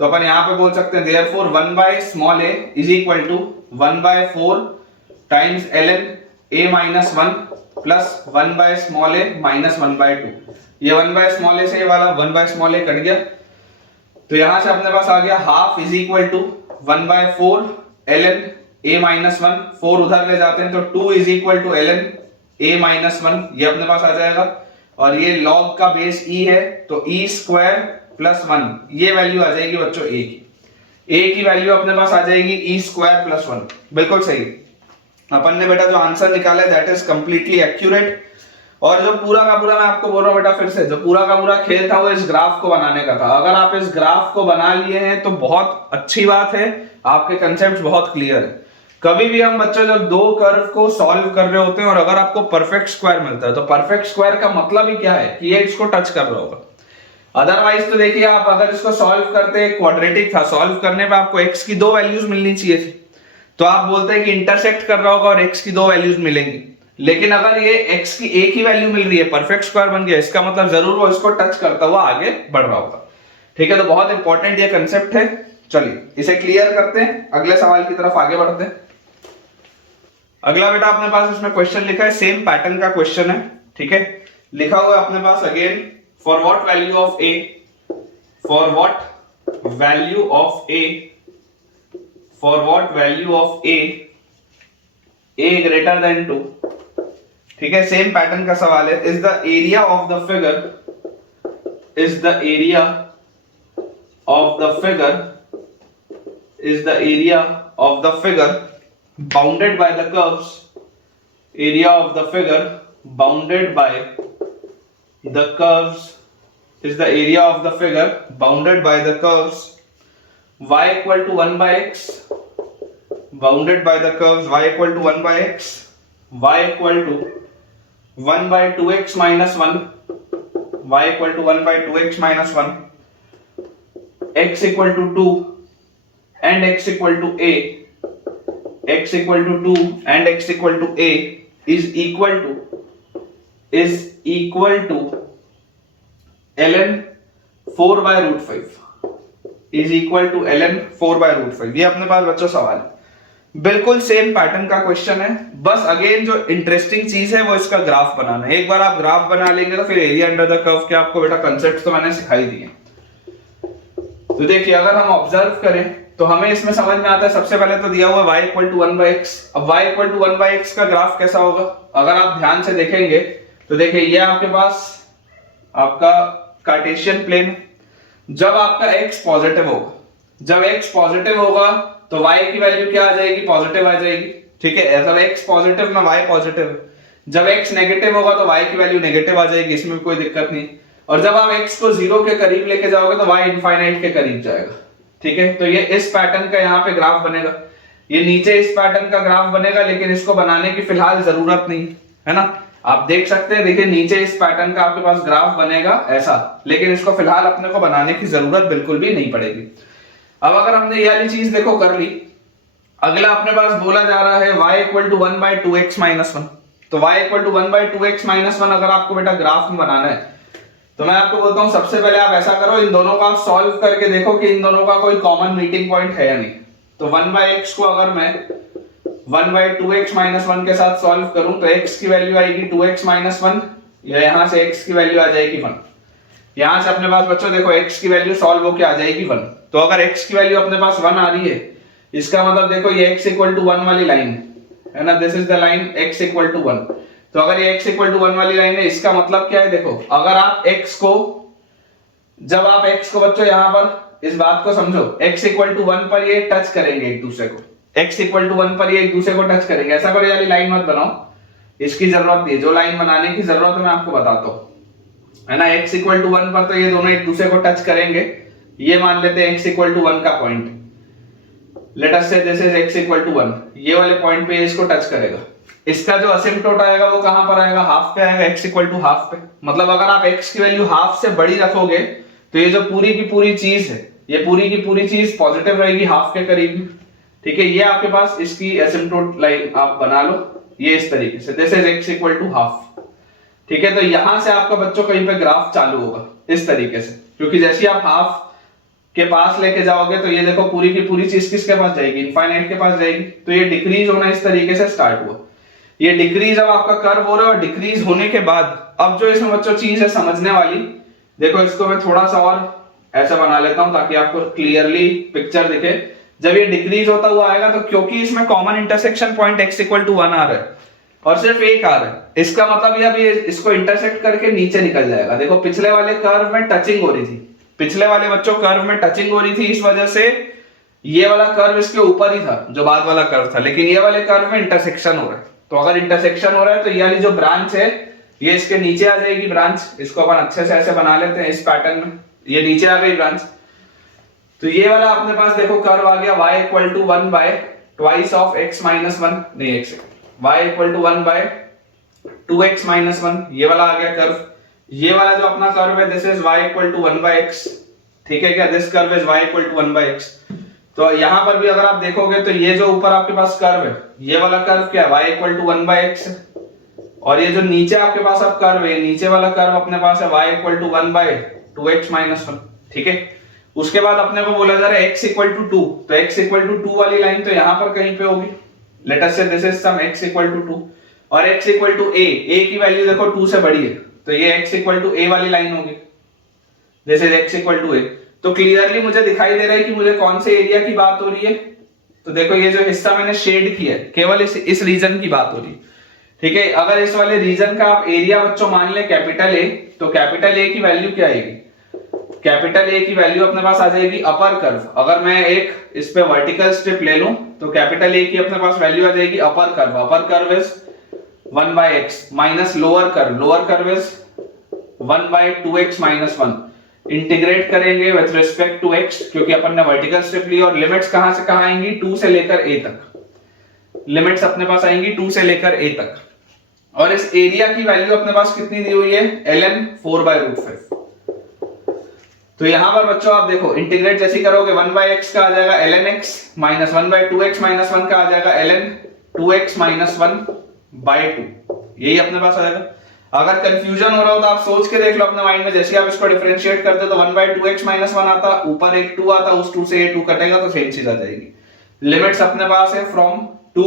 तो अपन यहां पे बोल सकते हैं therefore 1/a is equal to 1/4 times ln a minus 1 plus 1/a minus 1/2। ये 1/a से ये वाला 1/a कट गया, तो यहां से अपने पास आ गया half is equal to 1/4 ln a minus 1, 4 उधर ले जाते हैं तो 2 is equal to ln a minus 1, ये अपने पास आ जाएगा। और ये log का बेस e है तो e स्क्वायर प्लस 1, ये वैल्यू आ जाएगी बच्चों a की वैल्यू अपने पास आ जाएगी e स्क्वायर प्लस 1। बिल्कुल सही, अपन ने बेटा जो आंसर निकाला है दैट इज कंप्लीटली एक्यूरेट। और जो पूरा का पूरा मैं आपको बोल रहा हूं बेटा फिर से, जो पूरा का पूरा खेल था वो इस ग्राफ को बनाने का था। अगर आप इस ग्राफ को बना लिए हैं तो बहुत अच्छी बात है, आपके कंसेप्ट बहुत क्लियर है। कभी भी हम बच्चों जब दो कर्व को सॉल्व कर रहे होते हैं और अगर आपको परफेक्ट स्क्वायर मिलता है तो परफेक्ट स्क्वायर का मतलब ही क्या है कि ये इसको टच कर रहा होगा। अदरवाइज तो देखिए आप अगर इसको सॉल्व करते, क्वाड्रेटिक था, सॉल्व करने पे आपको x की 2 वैल्यूज मिलनी चाहिए थी, तो आप बोलते हैं कि इंटरसेक्ट कर रहा होगा और x की 2 वैल्यूज मिलेंगी। लेकिन अगर ये x की एक ही वैल्यू मिल रही है, परफेक्ट स्क्वायर बन गया, इसका मतलब जरूर वो इसको टच करता हुआ आगे बढ़ रहा होगा। ठीक है, तो बहुत इंपॉर्टेंट ये कंसेप्ट है। चलिए इसे क्लियर करते हैं, अगले सवाल की तरफ आगे बढ़ते हैं। अगला बेटा अपने पास इसमें क्वेश्चन लिखा है, सेम पैटर्न का क्वेश्चन है। ठीक है, लिखा हुआ है अपने पास again, for what value of a, for what value of a, for what value of a greater than 2। ठीक है, सेम पैटर्न का सवाल है। Is the area of the figure, is the area of the figure, is the area of the figure bounded by the curves, area of the figure bounded by the curves, is the area of the figure bounded by the curves y equal to 1 by x, bounded by the curves y equal to 1 by x, y equal to 1 by 2x minus 1, y equal to 1 by 2x minus 1, x equal to 2 and x equal to a, x equal to 2 and x equal to a is equal to ln 4 by root 5, is equal to ln 4 by root 5। ये अपने पास बच्चों सवाल है, बिल्कुल same pattern का question है। बस again जो इंटरेस्टिंग चीज है वो इसका ग्राफ बनाना है। एक बार आप ग्राफ बना लेंगे तो फिर एरिया अंडर द कर्व के आपको बेटा कंसेप्ट तो मैंने सिखाई दिए। तो देखिए अगर हम ऑब्जर्व करें तो हमें इसमें समझ में आता है, सबसे पहले तो दिया हुआ y equal to 1 by x. अब y equal to 1 by x का ग्राफ कैसा होगा, अगर आप ध्यान से देखेंगे तो देखिए ये आपके पास आपका कार्टेशियन प्लेन, जब आपका x पॉजिटिव होगा, जब x पॉजिटिव होगा तो y की वैल्यू क्या आ जाएगी, पॉजिटिव आ जाएगी। ठीक है, जब x पॉजिटिव में y पॉजिटिव, जब x नेगेटिव होगा तो y की वैल्यू नेगेटिव आ जाएगी, इसमें कोई दिक्कत नहीं। और जब आप x को 0 के करीब लेके जाओगे तो y इनफाइनाइट के करीब जाएगा। ठीक है, तो ये इस पैटर्न का यहाँ पे ग्राफ बनेगा, ये नीचे इस पैटर्न का ग्राफ बनेगा, लेकिन इसको बनाने की फिलहाल जरूरत नहीं है ना। आप देख सकते हैं, देखिए नीचे इस पैटर्न का आपके पास ग्राफ बनेगा ऐसा, लेकिन इसको फिलहाल अपने को बनाने की जरूरत बिल्कुल भी नहीं पड़ेगी। अब अगर हमने ये वाली चीज देखो कर ली, अगला अपने पास बोला जा रहा है y equal to 1 by 2x minus 1। तो y equal to 1 by 2x minus 1 अगर आपको बेटा ग्राफ में बनाना है तो मैं आपको बोलता हूं सबसे पहले आप ऐसा करो, इन दोनों को आप सॉल्व करके देखो कि इन दोनों का कोई कॉमन मीटिंग पॉइंट है या नहीं। तो 1 बाई x को अगर मैं 1 बाई 2x माइनस 1 के साथ सॉल्व करूं तो x की वैल्यू आएगी 2x माइनस 1, या यहां से x की वैल्यू आ जाएगी 1। यहां से अपने पास बच्चों देखो x की वैल्यू सॉल्व होके आ जाएगी 1। तो अगर x की वैल्यू अपने पास 1 आ रही है, इसका मतलब देखो ये x इक्वल टू 1 वाली लाइन है ना, this is the line x equal to 1। तो अगर ये x इक्वल टू 1 वाली लाइन है, इसका मतलब क्या है, देखो अगर आप x को, जब आप x को बच्चों यहां पर इस बात को समझो, x इक्वल टू 1 पर ये टच करेंगे एक दूसरे को, x इक्वल टू 1 पर ये एक दूसरे को टच करेंगे। ऐसा करो, वाली लाइन मत बनाओ, इसकी जरूरत नहीं है। जो लाइन बनाने की जरूरत है मैं आपको बताता हूं, है ना। x इक्वल टू 1 पर तो ये दोनों एक दूसरे को टच करेंगे, ये मान लेते हैं x इक्वल टू 1 का point, let us say this is x equal to 1, ये वाले पॉइंट पे इसको टच करेगा। इसका जो असिम्पटोट आएगा वो कहां पर आएगा, हाफ पे आएगा, x इक्वल टू हाफ पे। मतलब अगर आप x की वैल्यू हाफ से बड़ी रखोगे तो ये जो पूरी की पूरी चीज है, ये पूरी की पूरी चीज पॉजिटिव रहेगी हाफ के करीब। ठीक है, ये आपके पास इसकी असिम्पटोट लाइन आप बना लो, ये इस तरीके से, this is x equal to half. ठीक है, तो यहां से आपका बच्चों कहीं पे ग्राफ चालू होगा इस तरीके से, क्योंकि जैसे आप हाफ के पास लेके जाओगे तो ये देखो पूरी की पूरी चीज किसके पास जाएगी, इनफाइनाइट के पास जाएगी। तो ये डिक्रीज होना इस तरीके से स्टार्ट हुआ। ये डिक्रीज अब आपका कर्व हो रहा है, और डिक्रीज होने के बाद अब जो इसमें बच्चों चीज है समझने वाली, देखो इसको मैं थोड़ा सा और ऐसा बना लेता हूं ताकि आपको क्लियरली पिक्चर दिखे। जब ये डिक्रीज होता हुआ आएगा तो क्योंकि इसमें common intersection point x equal to 1 आ रहा है और सिर्फ एक आ रहा है, इसका मतलब ये इसको इंटरसेक्ट करके नीचे निकल जाएगा। देखो पिछले वाले कर्व में टचिंग हो रही थी, पिछले वाले बच्चों कर्व में टचिंग हो रही थी, इस वजह से ये वाला कर्व इसके ऊपर ही था जो बाद वाला कर्व था, लेकिन ये वाले कर्व में इंटरसेक्शन हो रहा है। तो अगर इंटरसेक्शन हो रहा है तो ये वाली जो ब्रांच है ये इसके नीचे आ जाएगी ब्रांच। इसको अपन अच्छे से ऐसे बना लेते हैं इस पैटर्न में, ये नीचे आ गई ब्रांच। तो ये वाला अपने पास देखो कर्व आ गया y equal to 1 by twice of x minus 1, नहीं x, y equal to 1 by 2x minus 1, ये वाला आ गया कर्व। ये वाला जो अपना कर्व है this is y equal to 1 by x। ठीक है क्या, this curve is y equal to 1 by x। तो यहां पर भी अगर आप देखोगे तो ये जो ऊपर आपके पास कर्व है, ये वाला कर्व क्या है, y equal to 1 by x, और ये जो नीचे आपके पास अब कर्व है, नीचे वाला कर्व अपने पास है y equal to 1 by 2x minus 1। ठीक है, उसके बाद अपने को बोला जा रहा है x इक्वल टू 2, तो x इक्वल टू 2 वाली लाइन तो यहां पर कहीं पे होगी। Let us say this is some x equal to 2, और x equal to a, a की वैल्यू देखो 2 से बड़ी है, तो ये x इक्वल टू a वाली लाइन होगी, this is x equal to a। तो क्लियरली मुझे दिखाई दे रहा है कि मुझे कौन से एरिया की बात हो रही है। तो देखो ये जो हिस्सा मैंने शेड किया है केवल इस रीजन की बात हो रही है। ठीक है, अगर इस वाले रीजन का आप एरिया बच्चों मान ले कैपिटल A, तो कैपिटल A की वैल्यू क्या आएगी, कैपिटल A की वैल्यू अपने पास आ जाएगी अपर कर्व। अगर मैं एक इस पे वर्टिकल स्ट्रिप ले लूं तो कैपिटल A की अपने पास वैल्यू आ जाएगी upper curve. Upper curve is 1 by x minus lower curve is 1 by 2x minus 1। Integrate करेंगे विथ रिस्पेक्ट टू x, क्योंकि अपन ने वर्टिकल स्ट्रिप ली, और लिमिट्स कहां से कहां आएंगी, 2 से लेकर a तक। लिमिट्स अपने पास आएंगी 2 से लेकर a तक, और इस एरिया की वैल्यू अपने पास कितनी दी हुई है, ln 4 बाय रूट 5। तो यहां पर बच्चों आप देखो इंटीग्रेट जैसे करोगे 1 बाय x का आ जाएगा ln x, minus 1 by 2x minus 1 का आ जाएगा ln 2x माइनस 1 बाय 2, यही अपने पास आ जाएगा। अगर कंफ्यूजन हो रहा हो तो आप सोच के देख लो अपने माइंड में, जैसे आप इसको डिफरेंशिएट करते तो 1 बाय 2x माइनस 1 आता, ऊपर एक 2 आता, उस 2 से ये 2 कटेगा तो सेम चीज आ जाएगी। लिमिट्स अपने पास है फ्रॉम 2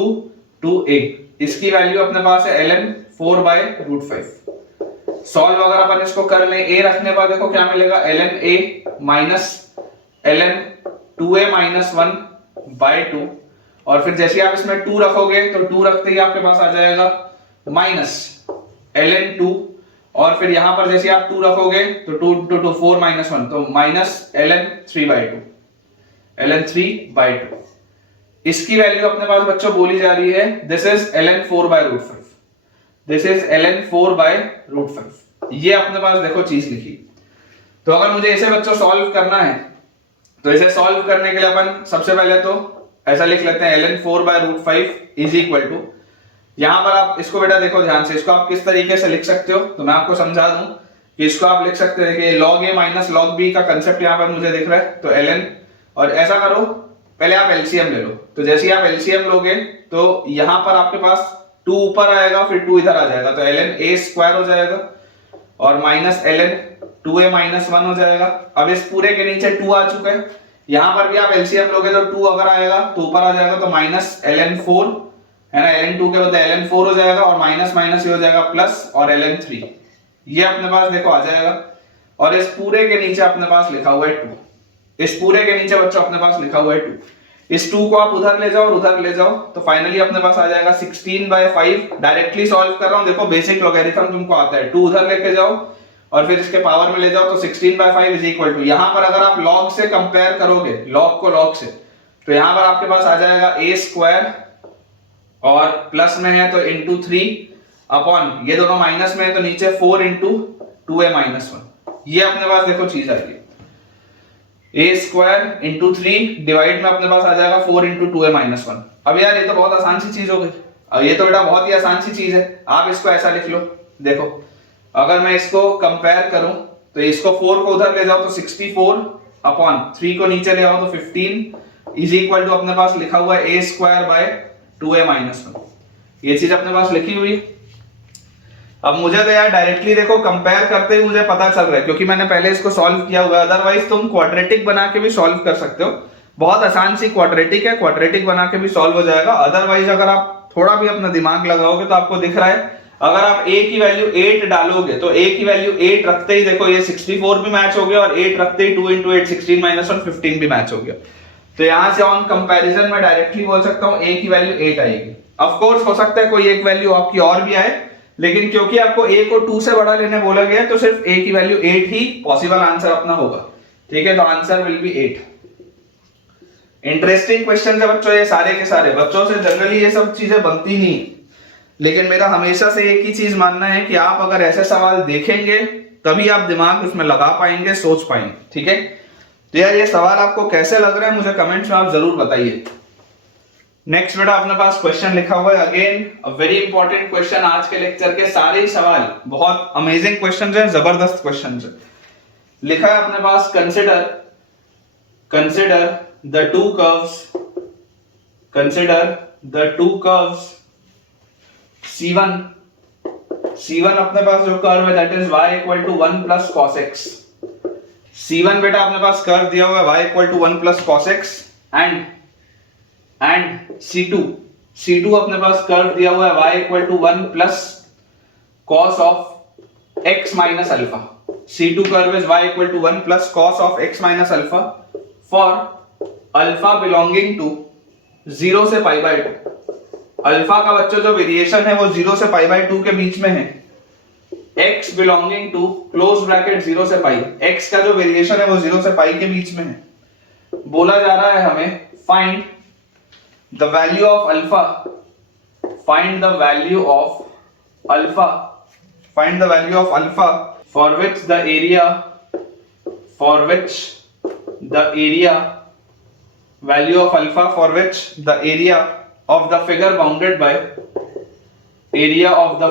टू a, इसकी वैल्यू अपने पास है ln 4 बाय रूट 5। सॉल्व अगर अपन इसको कर लें a रखने पर देखो क्या मिलेगा, ln a minus ln 2a minus 1 by 2, और फिर जैसे आप इसमें 2 रखोगे तो 2 रखते ही आपके पास आ जाएगा माइनस ln 2, और फिर यहां पर जैसे आप 2 रखोगे तो 2 to 4 माइनस 1, तो minus ln 3 by 2, ln 3 by 2। इसकी वैल्यू अपने पास बच्चों बोली जा रही है, this is ln 4 by root 5, this is ln 4 by root 5। ये अपने पास देखो चीज लिखी। तो अगर मुझे इसे बच्चों सॉल्व करना है तो इसे सॉल्व करने के लिए अपन सबसे पहले तो ऐसा लिख लेते हैं, ln 4 by root 5 is equal to, यहां पर आप इसको बेटा देखो ध्यान से, इसको आप किस तरीके से लिख सकते हो तो मैं आपको समझा दूं कि इसको आप लिख सकते हैं कि log a minus log b का कंसेप्ट यहां पर मुझे दिख रहा है, तो ln, और ऐसा करो पहले आप एलसीएम ले लो। तो जैसे ही आप एलसीएम लोगे तो यहां पर आपके पास 2 ऊपर आएगा, फिर 2 इधर आ जाएगा, तो ln a स्क्वायर हो जाएगा, और माइनस ln 2a माइनस 1 हो जाएगा। अब इस पूरे के नीचे 2 आ चुका है, यहां पर भी आप एलसीएम लोगे तो 2 अगर आएगा तो ऊपर आ जाएगा, तो माइनस ln 4 है ना, ln 2 के बदले ln 4 हो जाएगा, और माइनस माइनस ये हो जाएगा प्लस, और ln 3 ये अपने पास देखो आ जाएगा, और इस पूरे के नीचे अपने पास लिखा हुआ है 2, इस पूरे के नीचे बच्चों अपने पास लिखा हुआ है 2। इस 2 को आप उधर ले जाओ और उधर ले जाओ, तो फाइनली अपने पास आ जाएगा 16 बाय 5। डायरेक्टली सॉल्व कर रहा हूं, देखो बेसिक लॉगरिथम तुमको आता है, 2 उधर लेके जाओ और फिर इसके पावर में ले जाओ, तो 16 बाय 5 इज इक्वल टू, यहां पर अगर आप लॉग से कंपेयर करोगे, लॉग को लॉग से, तो यहां पर आपके पास आ जाएगा a स्क्वायर, और प्लस में है तो इंटू 3 अपॉन, ये दोनों माइनस में है तो नीचे 4 इंटू 2a माइनस 1। ये अपने पास देखो चीज आ रही है, a स्क्वायर इंटू 3 डिवाइड में अपने पास आ जाएगा 4 इंटू 2a माइनस 1। अब यार ये तो बहुत आसान सी चीज हो गई, अब ये तो बेटा बहुत ही आसान सी चीज है, आप इसको ऐसा लिख लो। देखो अगर मैं इसको कंपेयर करूं तो इसको 4 को उधर ले जाओ तो 64 अपॉन 3 को नीचे ले आओ तो 15 इज इक्वल टू अपने पास लिखा हुआ है a square by 2a minus 1। ये चीज अपने पास लिखी हुई है। अब मुझे तो यार डायरेक्टली देखो कंपेयर करते ही मुझे पता चल रहा है, क्योंकि मैंने पहले इसको सॉल्व किया हुआ है। अदरवाइज तुम क्वाड्रेटिक बना के भी सॉल्व कर सकते हो, बहुत आसान सी क्वाड्रेटिक है, क्वाड्रेटिक बना के भी सॉल्व हो जाएगा। अदरवाइज अगर आप थोड़ा भी अपना दिमाग लगाओगे तो आपको दिख रहा है, अगर आप a की वैल्यू 8 डालोगे तो a की वैल्यू 8 रखते ही देखो ये 64 भी मैच हो गया, और 8 रखते ही 2 into 8 16 minus 1 15 भी मैच हो गया। तो यहां से ऑन कंपैरिजन में डायरेक्टली बोल सकता हूं a की वैल्यू 8 आएगी। ऑफ कोर्स हो सकता है कोई एक वैल्यू आपकी और भी आए, लेकिन क्योंकि आपको a को 2 से बड़ा लेने बोला गया तो सिर्फ a की वैल्यू 8 ही पॉसिबल आंसर अपना होगा। ठीक है, तो answer will be 8। Interesting question है बच्चों ये सारे के सारे। बच्चों से जनरली ये सब चीजें बनती नहीं, लेकिन मेरा हमेशा से एक ही चीज मानना है कि आप अगर ऐसे सवाल देखेंगे तभी आप दिमाग उसमें लगा पाएंगे, सोच पाएंगे। ठीक है, तो यार ये सवाल आपको कैसे लग रहे हैं मुझे कमेंट्स में आप जरूर बताइए। नेक्स्ट बेटा अपने पास क्वेश्चन लिखा हुआ है, again a very important question. आज के लेक्चर के सारे ही सवाल बहुत अमेजिंग क्वेश्चन है, जबरदस्त क्वेश्चन है। लिखा है अपने पास, consider the two curves C1 अपने पास जो कर्व है that is y equal to 1 plus cos x। C1 बेटा अपने पास कर्व दिया हुआ है y equal to 1 plus cos x, and C2 अपने पास कर्व दिया हुआ है y equal to 1 plus cos of x minus alpha. C2 curve is y equal to 1 plus cos of x minus alpha for alpha belonging to 0 से पाई by 2। Alpha का बच्चों जो variation है वो 0 से पाई बाय 2 के बीच में है। x belonging to close bracket 0 से पाई, x का जो वेरिएशन है वो 0 से पाई के बीच में है। बोला जा रहा है हमें find the value of alpha for which the area of the figure bounded by area of the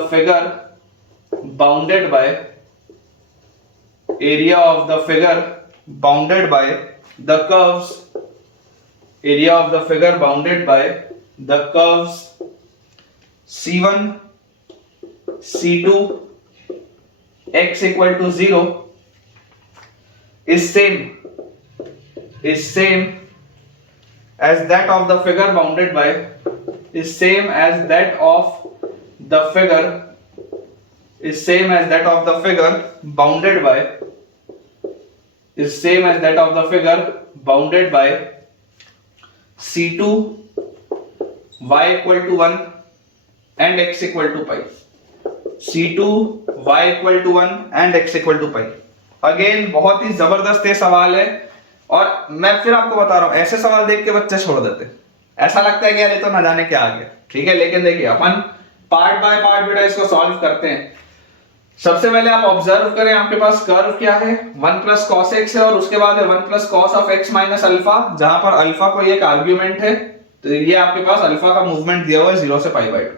figure bounded by the curves C1 C2 x equal to 0 is same as that of the figure bounded by C2 y equal to 1 and x equal to pi। C2 y equal to 1 and x equal to pi। Again बहुत ही जबरदस्त ये सवाल है, और मैं फिर आपको बता रहा हूं ऐसे सवाल देख के बच्चे छोड़ देते, ऐसा लगता है कि यार ये तो ना जाने क्या आ गया। ठीक है, लेकिन देखिए अपन पार्ट बाय पार्ट बेटा इसको सॉल्व करते हैं। सबसे पहले आप ऑब्जर्व करें आपके पास कर्व क्या है, 1 प्लस cos x है, और उसके बाद है 1 plus cos of x minus alpha, जहां पर अल्फा कोई एक आर्ग्यूमेंट है। तो ये आपके पास अल्फा का मूवमेंट दिया हुआ है 0 से पाई बाय 2।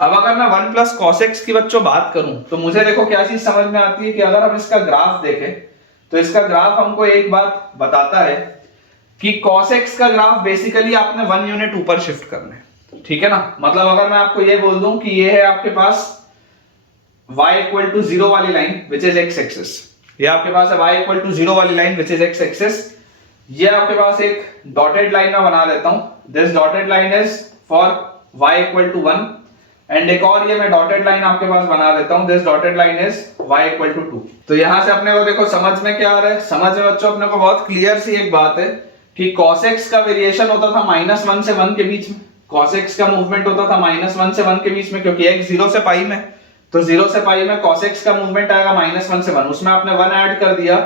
अब अगर मैं 1 प्लस cos x की बच्चों बात करूं तो मुझे देखो क्या चीज समझ में आती है कि अगर हम इसका ग्राफ देखें तो इसका ग्राफ हमको एक बात बताता है कि cos x का ग्राफ बेसिकली आपने 1 यूनिट ऊपर शिफ्ट करना है। ठीक है ना, मतलब अगर मैं आपको ये बोल दूं कि ये है आपके पास y इक्वल टू 0 वाली line which is x axis, ये आपके पास है y इक्वल टू 0 वाली line which is x axis. ये आपके पास एक डॉटेड लाइन में बना देता हूं, this dotted line is for y equal to 1, and एक और ये मैं डॉटेड लाइन आपके पास बना देता हूं, this dotted line is y equal to 2। तो यहां से अपने को देखो समझ में क्या आ रहा है, समझ में बच्चों अपने को बहुत क्लियर सी एक बात है कि cos x का वेरिएशन होता था -1 से 1 के बीच में, cos x का मूवमेंट होता था -1 से 1 के बीच में, क्योंकि x 0 से पाई में, तो 0 से पाई में cos x का मूवमेंट आएगा -1 से 1, उसमें आपने 1 ऐड कर दिया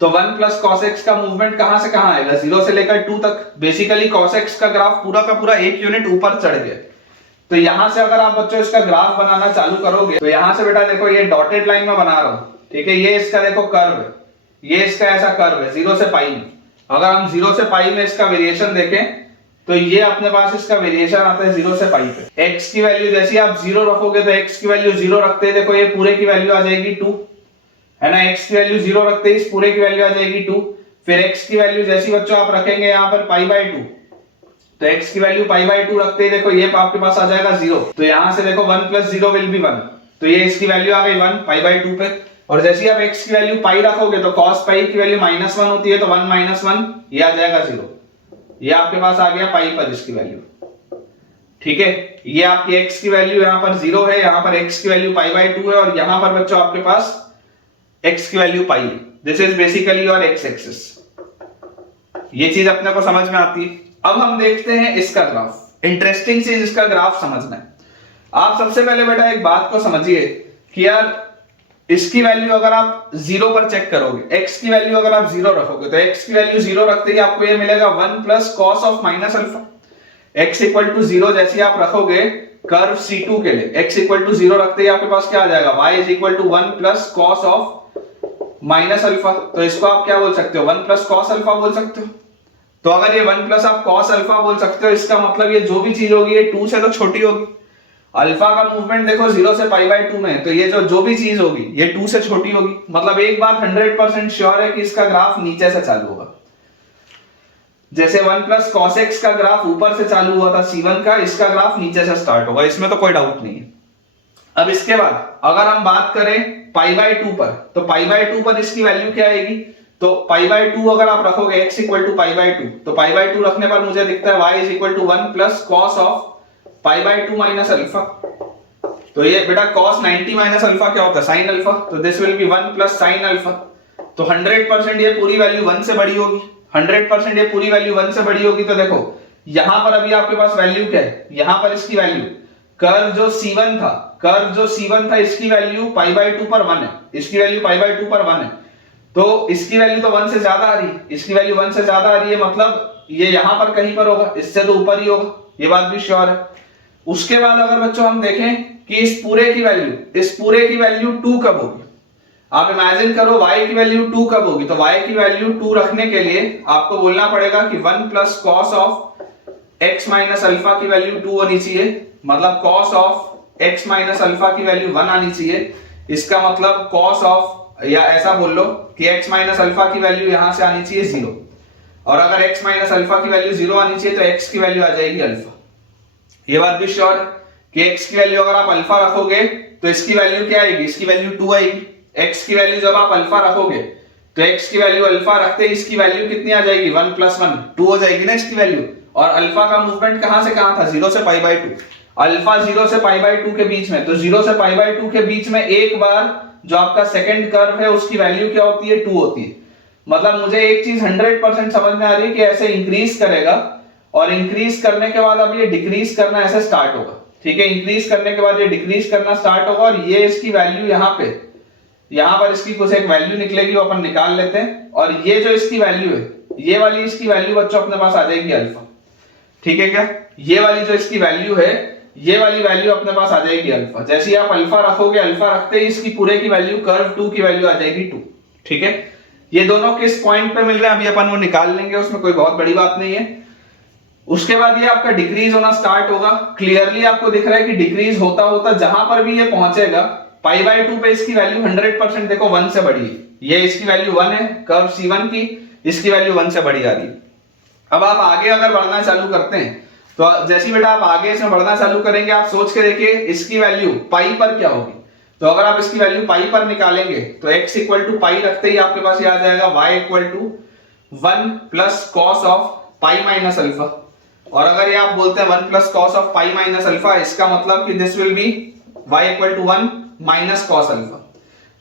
तो 1 प्लस cos x का मूवमेंट कहां से कहां आएगा, 0 से लेकर 2 तक। बेसिकली cos x का ग्राफ पूरा का पूरा 1 यूनिट ऊपर चढ़ गया। तो यहां से अगर आप बच्चों इसका ग्राफ बनाना चालू करोगे तो यहां से बेटा देखो ये डॉटेड लाइन में बना रहा हूं, ठीक है, ये इसका देखो कर्व है, ये इसका ऐसा कर्व है 0 से पाई में। अगर हम 0 से पाई में इसका वेरिएशन देखें तो ये अपने पास इसका वेरिएशन आता है 0 से पाई पे। x की वैल्यू जैसी आप 0 रखोगे तो x की वैल्यू 0 रखते देखो ये पूरे की वैल्यू आ जाएगी 2, है ना, x की वैल्यू 0 रखते इस पूरे की वैल्यू आ जाएगी 2। फिर x की वैल्यू जैसी बच्चों आप रखेंगे यहाँ पर पाई बाय 2, तो x की वैल्यू पाई बाय 2 रखते ही देखो ये आपके पास आ जाएगा 0। तो यहां से देखो 1 प्लस 0 विल बी 1, तो ये इसकी वैल्यू आ गई 1 पाई बाय 2 पे। और जैसे ही आप x की वैल्यू पाई रखोगे तो cos पाई की वैल्यू -1 होती है, तो 1 - 1 ये आ जाएगा 0। ये आपके पास आ गया पाई पर इसकी वैल्यू, ठीक है। ये आपकी x की वैल्यू यहां पर 0 है, यहां पर x की वैल्यू पाई बाय 2 है, और यहां पर बच्चों आपके पास x की वैल्यू पाई है। This is basically your x axis. ये चीज अपने को समझ में आती है। अब हम देखते हैं इसका ग्राफ। इंटरेस्टिंग चीज इसका ग्राफ समझना है। आप सबसे पहले बेटा एक बात को समझिए कि यार इसकी वैल्यू अगर आप 0 पर चेक करोगे, x की वैल्यू अगर आप 0 रखोगे तो x की वैल्यू 0 रखते ही आपको ये मिलेगा 1 plus cos of minus alpha. x equal to 0 जैसे आप रखोगे कर्व C2 के लिए, x इक्वल टू 0 रखते ही आपके पास क्या आ जाएगा, y is equal to 1 plus cos of minus alpha. तो इसको आप क्या बोल सकते हो, 1 प्लस कॉस अल्फा बोल सकते हो। तो अगर ये 1 प्लस आप कॉस अल्फा बोल सकते हो, इसका मतलब ये जो भी चीज होगी ये 2 से तो छोटी होगी। अल्फा का मूवमेंट देखो 0 से पाई बाय 2 में, तो ये जो भी चीज होगी ये 2 से छोटी होगी। मतलब एक बात 100% श्योर है कि इसका ग्राफ नीचे से चालू होगा। जैसे 1 प्लस कॉस एक्स का ग्राफ ऊपर से चालू हुआ था C1 का, इसका ग्राफ नीचे से स्टार्ट होगा, इसमें तो कोई डाउट नहीं है। अब इसके बाद अगर हम बात करें पाई बाय 2 पर, तो पाई बाय 2 पर इसकी वैल्यू क्या आएगी, तो पाई बाय 2 अगर आप रखोगे x equal to pi by 2, तो पाई बाय 2 रखने पर मुझे दिखता है y is equal to 1 plus cos of pi by 2 minus alpha. तो ये बेटा cos 90 माइनस अल्फा क्या होता है, साइन अल्फा, तो this will B 1 plus sine alpha. तो 100% ये पूरी वैल्यू 1 से बड़ी होगी, 100% ये पूरी वैल्यू 1 से बड़ी होगी। तो देखो यहां पर अभी आपके पास वैल्यू क्या है, यहां पर इसकी वैल्यू कर्व जो C1 था इसकी वैल्यू पाई बाय 2 पर 1 है, इसकी वैल्यू पाई बाय 2 पर 1 है। तो इसकी वैल्यू तो 1 से ज्यादा आ रही है, इसकी वैल्यू 1 से ज्यादा आ रही है, मतलब ये यहां पर कहीं पर होगा, इससे तो ऊपर ही होगा, ये बात भी श्योर है। उसके बाद अगर बच्चों हम देखें कि इस पूरे की वैल्यू 2 कब होगी, आप इमेजिन करो y की वैल्यू 2 कब होगी, तो y की वैल्यू 2 रखने के लिए आपको बोलना पड़ेगा कि 1 plus cos of x minus alpha की वैल्यू 2 होनी चाहिए, मतलब cos of x minus alpha की वैल्यू 1 आनी चाहिए। इसका मतलब कॉस ऑफ, या ऐसा बोल लो कि x माइनस अल्फा की वैल्यू यहां से आनी चाहिए 0, और अगर x माइनस अल्फा की वैल्यू 0 आनी चाहिए तो x की वैल्यू आ जाएगी अल्फा। ये बात भी श्योर है कि x की वैल्यू अगर आप अल्फा रखोगे तो इसकी वैल्यू क्या आएगी, इसकी वैल्यू 2 आएगी। x की वैल्यू जब आप अल्फा रखोगे तो x की वैल्यू अल्फा रखते ही इसकी वैल्यू कितनी आ जाएगी, 1 प्लस 1 2 हो जाएगी ना इसकी वैल्यू। और अल्फा का मूवमेंट कहां से कहां था, 0 से पाई बाय 2। अल्फा 0 से पाई बाय 2 के बीच में, तो 0 से पाई बाय 2 के बीच में एक बार जो आपका सेकंड कर्व है उसकी वैल्यू क्या होती है, 2 होती है। मतलब मुझे एक चीज 100% समझ में आ रही है कि ऐसे इंक्रीज करेगा और इंक्रीज करने के बाद अब ये डिक्रीज करना ऐसे स्टार्ट होगा, ठीक है। इंक्रीज करने के बाद ये डिक्रीज करना स्टार्ट होगा, और ये इसकी वैल्यू यहां पर इसकी कुछ एक वैल्यू निकलेगी, वो अपन निकाल लेते हैं। और ये जो इसकी वैल्यू है, ये वाली इसकी वैल्यू बच्चों अपने पास आ जाएगी अल्फा, ठीक है क्या। ये वाली जो इसकी वैल्यू है, ये वाली वैल्यू अपने पास आ जाएगी अल्फा। जैसे ही आप अल्फा रखोगे, अल्फा रखते ही इसकी पूरे की वैल्यू कर्व 2 की वैल्यू आ जाएगी 2, ठीक है। ये दोनों किस पॉइंट पे मिल रहे हैं अभी अपन वो निकाल लेंगे, उसमें कोई बहुत बड़ी बात नहीं है। उसके बाद ये आपका डिक्रीज होना स्टार्ट होगा। क्लियरली आपको दिख रहा है कि डिक्रीज होता होता जहां पर भी ये पहुंचेगा, पाई बाय 2 पे इसकी वैल्यू 100% देखो 1 से बड़ी है। ये इसकी वैल्यू 1 है कर्व C1 की, इसकी वैल्यू 1 से बड़ी आ रही है। अब आप आगे अगर बढ़ना चालू करते हैं, तो जैसे बेटा आप आगे इसमें बढ़ना चालू करेंगे, आप सोच के देखिए इसकी वैल्यू पाई पर क्या होगी। तो अगर आप इसकी वैल्यू पाई पर निकालेंगे तो x इक्वल टू पाई रखते ही आपके पास ये आ जाएगा y equal to 1 plus cos of pi minus alpha. और अगर ये आप बोलते हैं 1 plus cos of pi minus alpha, इसका मतलब कि this will be y equal to 1 minus cos alpha,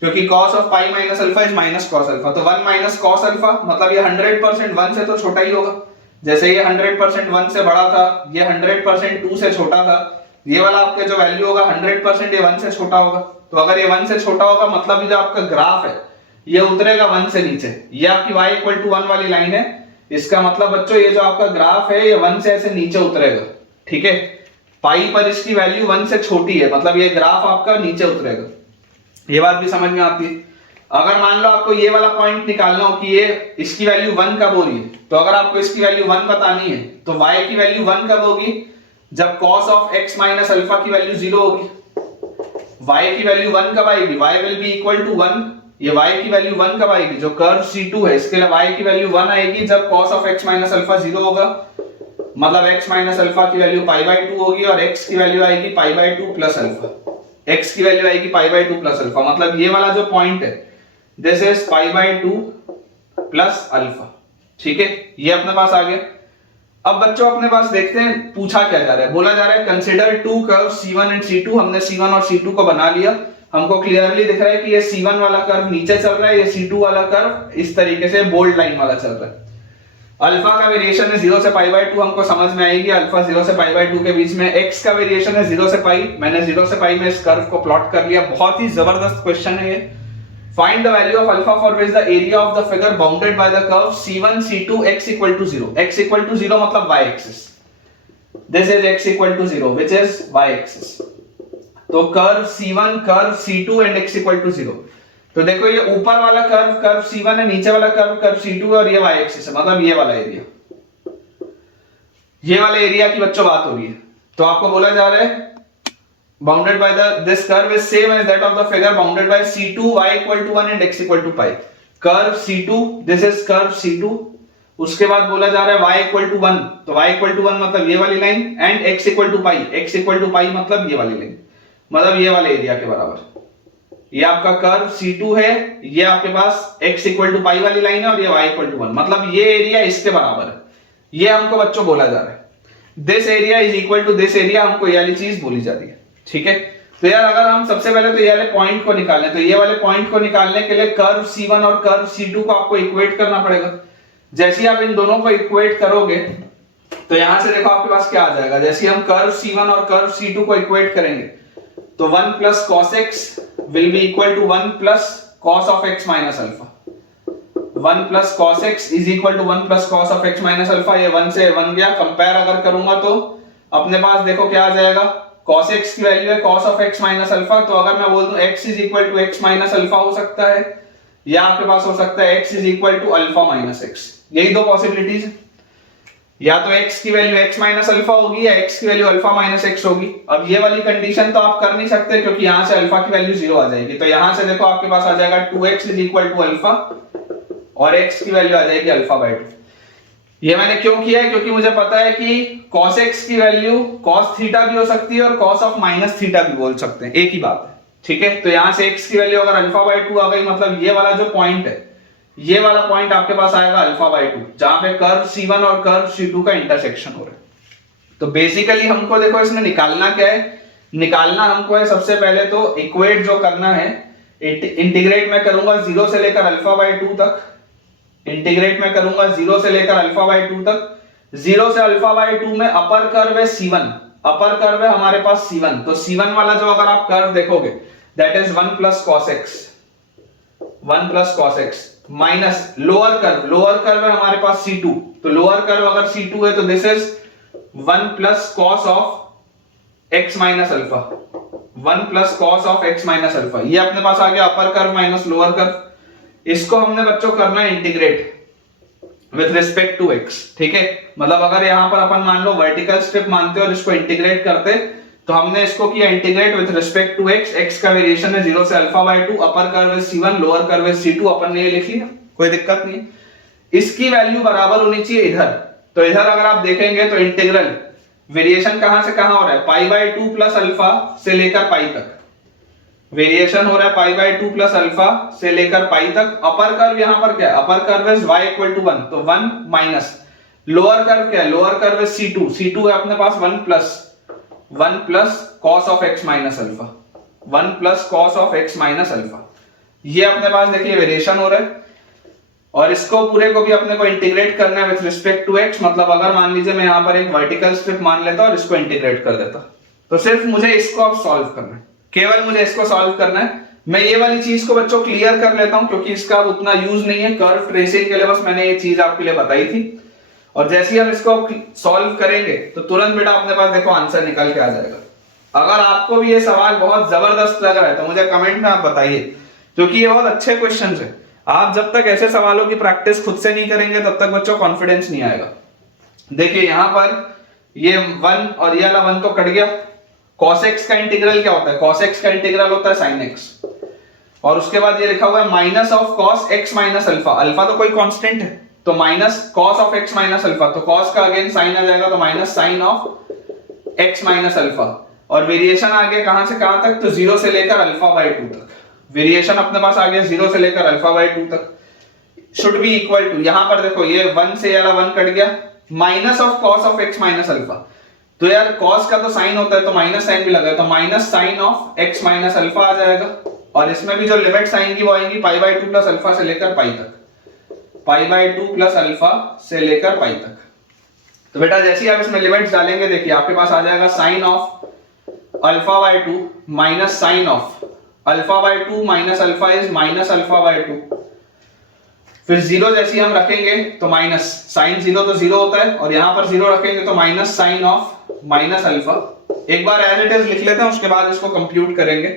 क्योंकि cos of pi minus alpha is minus cos alpha. तो 1 माइनस कॉस अल्फा मतलब ये 100% 1 से तो छोटा ही होगा। जैसे ये 100% 1 से बड़ा था, ये 100% 2 से छोटा था, ये वाला आपका जो वैल्यू होगा 100% ये 1 से छोटा होगा। तो अगर ये 1 से छोटा होगा मतलब ये जो आपका ग्राफ है ये उतरेगा 1 से नीचे। ये आपकी y इक्वल टू 1 वाली लाइन है, इसका मतलब बच्चों ये जो आपका ग्राफ है ये 1 से ऐसे नीचे उतरेगा, ठीक है। पाई पर इसकी वैल्यू 1 से छोटी है, मतलब ये ग्राफ आपका नीचे उतरेगा। ये बात भी समझ में आती है। अगर मान लो आपको ये वाला पॉइंट निकालना हो कि ये इसकी वैल्यू 1 कब हो रही है, तो अगर आपको इसकी वैल्यू 1 बतानी है तो y की वैल्यू 1 कब होगी, जब cos of x minus alpha की वैल्यू 0 होगी। y की वैल्यू 1 कब आएगी, y will be equal to 1। ये y की वैल्यू 1 कब आएगी, जो कर्व C2 है इसके लिए y की वैल्यू 1 आएगी जब cos of x minus alpha 0 होगा। मतलब x माइनस अल्फा की वैल्यू पाई बाई 2 होगी और x की वैल्यू आएगी pi by 2 plus alpha. x की वैल्यू आएगी पाई बाई 2 प्लस अल्फा, मतलब ये वाला जो पॉइंट है this is pi by 2 plus alpha. ठीक है, ये अपने पास आ गया। अब बच्चों अपने पास देखते हैं पूछा क्या जा रहा है। बोला जा रहा है consider to curve C1 and C2। हमने C1 और C2 को बना लिया। हमको क्लियरली दिख रहा है कि ये C1 वाला कर्व नीचे चल रहा है, ये C2 वाला कर्व इस तरीके से बोल्ड लाइन वाला चल रहा है। अल्फा का वेरिएशन है 0 से पाई बाई 2, हमको समझ में आएगी अल्फा 0 से पाई बाई 2 के बीच में। x का वेरिएशन है 0 से पाई, मैंने 0 से पाई में इस कर्व को प्लॉट कर लिया। बहुत ही जबरदस्त क्वेश्चन है ये। Find the value of alpha for which the area of the figure bounded by the curve C1 C2 x equal to 0। x equal to 0 मतलब y axis, this is x equal to 0 which is y axis. तो curve C1 curve C2 and x equal to 0। तो देखो ये ऊपर वाला curve curve C1 है, नीचे वाला कर्व कर्व C2 है और ये y एक्सिस है, मतलब ये वाला एरिया, ये वाले एरिया की बच्चों बात हो रही है। तो आपको बोला जा रहा है bounded by this curve is same as that of the figure bounded by C2 y equal to 1 and x equal to pi। Curve C2, this is curve C2। उसके बाद बोला जा रहा है y equal to 1, तो y equal to 1 मतलब ये वाली line, and x equal to pi, x equal to pi मतलब ये वाली लाइन, मतलब ये वाले एरिया के बराबर। ये आपका कर्व C2 है, ये आपके पास x equal to pi वाली लाइन है और ये y equal to 1, मतलब ये एरिया इसके बराबर है। ये हमको बच्चों बोला जा रहा है this area is equal to this area, हमको ये वाली चीज बोली जा रही है। ठीक है, तो यार अगर हम सबसे पहले तो ये वाले पॉइंट को निकालें, तो ये वाले पॉइंट को निकालने के लिए कर्व C1 और कर्व C2 को आपको इक्वेट करना पड़ेगा। जैसे ही आप इन दोनों को इक्वेट करोगे तो यहां से देखो आपके पास क्या आ जाएगा। जैसे हम कर्व C1 और कर्व C2 को इक्वेट करेंगे तो 1 plus cos x will be equal to 1 plus cos of x minus alpha. 1 plus cos x is equal to 1 plus cos of x minus alpha. ये 1 से 1 गया, कंपेयर अगर करूंगा तो अपने पास देखो क्या आ जाएगा, cos x की वैल्यू है cos of x minus alpha. तो अगर मैं बोल दूं x is equal to x minus alpha हो सकता है, या आपके पास हो सकता है x is equal to alpha minus x। यही दो पॉसिबिलिटीज है, या तो x की वैल्यू x माइनस अल्फा होगी या x की वैल्यू अल्फा माइनस x होगी। अब ये वाली कंडीशन तो आप कर नहीं सकते क्योंकि यहां से अल्फा की वैल्यू 0 आ जाएगी। तो यहां से देखो आपके पास आ जाएगा 2x is equal to alpha और x की वैल्यू आ जाएगी अल्फा बाय 2। ये मैंने क्यों किया है, क्योंकि मुझे पता है कि cos x की वैल्यू cos थीटा भी हो सकती है और cos ऑफ माइनस थीटा भी बोल सकते हैं, एक ही बात है। ठीक है, तो यहां से x की वैल्यू अगर अल्फा बाय 2 आ गई, मतलब ये वाला जो पॉइंट है, ये वाला पॉइंट आपके पास आएगा अल्फा बाय 2, जहां पे कर्व C1 और कर्व C2 का इंटरसेक्शन हो रहा है। तो बेसिकली हमको देखो इसमें निकालना क्या है, निकालना हमको है सबसे पहले तो इक्वेट जो करना है, इंटीग्रेट मैं करूंगा 0 से लेकर अल्फा बाय 2 तक, इंटीग्रेट में करूंगा 0 से लेकर अल्फा बाय 2 तक। 0 से अल्फा बाय 2 में अपर कर्व है C1, अपर कर्व है हमारे पास C1। तो C1 वाला जो अगर आप कर्व देखोगे that is 1 plus cos x, 1 plus cos x minus lower curve है हमारे पास C2। तो लोअर कर्व अगर C2 है तो this is 1 plus cos of x minus alpha, 1 plus cos of x minus alpha. ये अपने पास आ गया upper curve minus lower curve. इसको हमने बच्चों करना है integrate with respect to x। ठीक है, मतलब अगर यहां पर अपन मान लो वर्टिकल स्ट्रिप मानते और इसको इंटीग्रेट करते, तो हमने इसको किया integrate with respect to x। x का वेरिएशन है 0 से अल्फा बाय 2, अपर कर्व है C1, लोअर कर्व है C2, अपन ने ये लिख लिया, कोई दिक्कत नहीं। इसकी वैल्यू बराबर होनी चाहिए इधर। तो इधर अगर आप देखेंगे तो इंटीग्रल वेरिएशन कहां से कहां हो रहा है, पाई बाय 2 प्लस अल्फा से लेकर पाई तक वेरिएशन हो रहा है, पाई बाय 2 प्लस अल्फा से लेकर पाई तक। अपर कर्व यहां पर क्या है, upper curve is y equal to 1, तो 1 माइनस लोअर कर्व क्या है, lower curve is C2, C2 है अपने पास 1 plus cos of x minus alpha, 1 plus cos of x minus alpha. ये अपने पास देखिए वेरिएशन हो रहा है और इसको पूरे को भी अपने को इंटीग्रेट करना है विथ रिस्पेक्ट टू x। मतलब अगर मान लीजिए मैं यहां पर एक वर्टिकल स्ट्रिप मान लेता और इसको इंटीग्रेट कर देता, तो सिर्फ मुझे इसको अब सॉल्व करना है, केवल मुझे इसको सॉल्व करना है। मैं ये वाली चीज को बच्चों क्लियर कर लेता हूं क्योंकि इसका अब उतना यूज नहीं है, कर्व ट्रेसिंग के लिए बस मैंने ये चीज आपके लिए बताई थी। और जैसे ही हम इसको सॉल्व करेंगे तो तुरंत बेटा अपने पास देखो आंसर निकल के आ जाएगा। अगर आपको भी ये सवाल बहुत जबरदस्त लग रहा है तो मुझे कमेंट में आप बताइए, क्योंकि ये बहुत अच्छे क्वेश्चंस है। आप जब तक ऐसे सवालों की प्रैक्टिस खुद से नहीं करेंगे तब तक बच्चों कॉन्फिडेंस नहीं आएगा। देखिए यहां पर ये 1 और ये वाला 1 तो कट गया। cos x का इंटीग्रल क्या होता है, cos x का इंटीग्रल होता है sin x, और उसके बाद ये लिखा हुआ है minus of cos x minus alpha. Alpha तो कोई कांस्टेंट है, तो minus cos of x minus alpha, तो कॉस का अगेन साइन आ जाएगा, तो minus sine of x minus alpha. और वेरिएशन आ गया कहां से कहां तक, तो 0 से लेकर अल्फा बाय 2 तक। वेरिएशन अपने पास आ गया 0 से लेकर अल्फा बाय 2 तक, शुड बी इक्वल टू, यहां पर देखो ये 1 से वाला 1 कट गया, minus of cos of x minus alpha. तो यार कॉस का तो साइन होता है तो माइनस साइन भी लगा है, तो minus sine of x minus alpha आ जाएगा। और इसमें भी जो लिमिट्स आएंगी वो आएंगी पाई बाय 2 प्लस अल्फा से लेकर पाई तक, पाई बाय 2 प्लस अल्फा से लेकर पाई तक। तो बेटा जैसे ही आप इसमें लिमिट्स डालेंगे, देखिए आपके पास आ जाएगा sine of alpha by 2 minus sine of alpha by 2 minus alpha is minus alpha by 2। फिर 0 जैसे हम रखेंगे तो माइनस साइन 0 तो 0 होता है, और यहां पर 0 रखेंगे तो minus sine of minus alpha. एक बार एज इट इज लिख लेते हैं, उसके बाद इसको कंप्यूट करेंगे,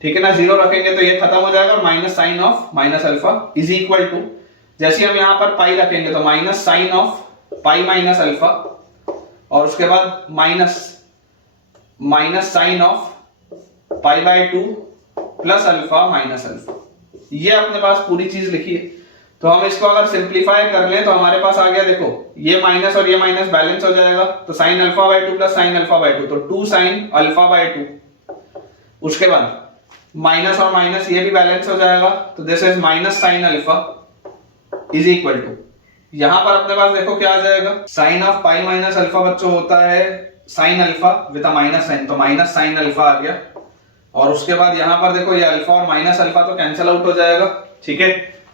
ठीक है ना। 0 रखेंगे तो ये खत्म हो जाएगा, minus sine of minus alpha is equal to, जैसे हम यहां पर पाई रखेंगे तो minus sine of pi minus alpha, और उसके बाद minus sine of pi by 2 plus alpha minus alpha. ये अपने पास पूरी चीज लिखी है। तो हम इसको अगर सिंप्लीफाई कर लें तो हमारे पास आ गया, देखो ये माइनस और ये माइनस बैलेंस हो जाएगा, तो sine alpha by 2 plus sine alpha by 2, तो 2 साइन अल्फा बाय 2। उसके बाद माइनस और माइनस ये भी बैलेंस हो जाएगा, तो this is minus sine alpha is equal to, यहां पर अपने पास देखो क्या आ जाएगा, sine of pi minus alpha बच्चों होता है sine alpha with a minus sine, तो माइनस साइन अल्फा आ गया। और उसके बाद यहां पर देखो ये अल्फा और माइनस अल्फा तो कैंसिल आउट हो जाएगा, ठीक है।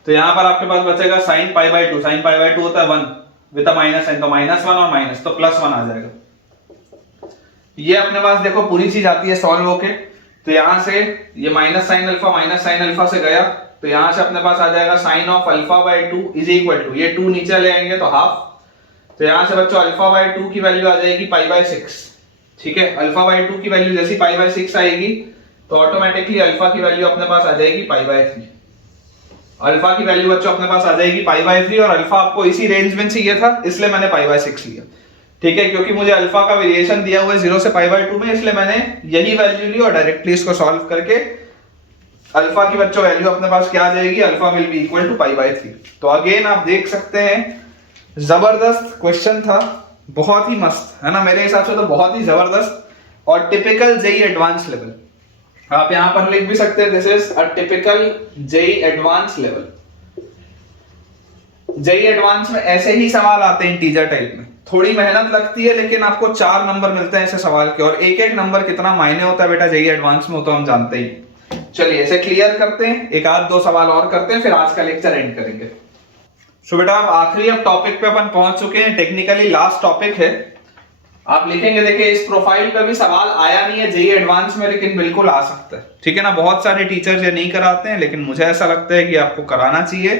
तो यहां पर आपके पास बचेगा sine pi by 2, sine pi by 2 होता है 1 विद अ माइनस साइन, तो माइनस 1 और माइनस तो प्लस 1 आ जाएगा। ये अपने पास देखो पूरी चीज आती है सॉल्व होके। तो यहां से ये माइनस साइन अल्फा से गया, तो यहां से अपने पास आ जाएगा sine of alpha by 2 is equal to, ये 2 नीचे ले आएंगे तो हाफ, तो यहां से बच्चों अल्फा बाय 2 की वैल्यू आ जाएगी पाई बाय 6, ठीक है। अल्फा बाय 2 की वैल्यू जैसी पाई बाय 6 आएगी तो ऑटोमेटिकली अल्फा की वैल्यू अपने पास आ जाएगी पाई बाय 3। अल्फा की वैल्यू बच्चों अपने पास आ जाएगी पाई बाय 3, और अल्फा आपको इसी रेंज में चाहिए था इसलिए मैंने पाई बाय 6 लिया, ठीक है। क्योंकि मुझे अल्फा का वेरिएशन दिया हुआ है 0 से पाई बाय 2 में, इसलिए मैंने यही वैल्यू ली और डायरेक्टली इसको सॉल्व करके अल्फा की बच्चों वैल्यू अपने पास क्या आ जाएगी, alpha will be equal to pi by 3। तो अगेन आप देख सकते हैं जबरदस्त क्वेश्चन था, बहुत ही मस्त है ना, मेरे हिसाब से तो बहुत ही जबरदस्त और टिपिकल जेई एडवांस लेवल। आप यहां पर लिख भी सकते हैं this is a typical JEE advance level. JEE advance में ऐसे ही सवाल आते हैं इंटीजर टाइप में, थोड़ी मेहनत लगती है लेकिन आपको 4 नंबर मिलते हैं ऐसे सवाल के, और एक एक नंबर कितना मायने होता है बेटा जेई एडवांस में, वो तो हम जानते ही। चलिए इसे क्लियर करते हैं, एक आध दो सवाल और करते हैं, फिर आज का लेक्चर एंड करेंगे। सो बेटा अब आखिरी अब टॉपिक पे अपन पहुंच चुके हैं, टेक्निकली लास्ट टॉपिक है। आप लिखेंगे, देखिए इस प्रोफाइल पे भी सवाल आया नहीं है जेई एडवांस में, लेकिन बिल्कुल आ सकता है, ठीक है ना। बहुत सारे टीचर्स ये नहीं कराते हैं, लेकिन मुझे ऐसा लगता है कि आपको कराना चाहिए,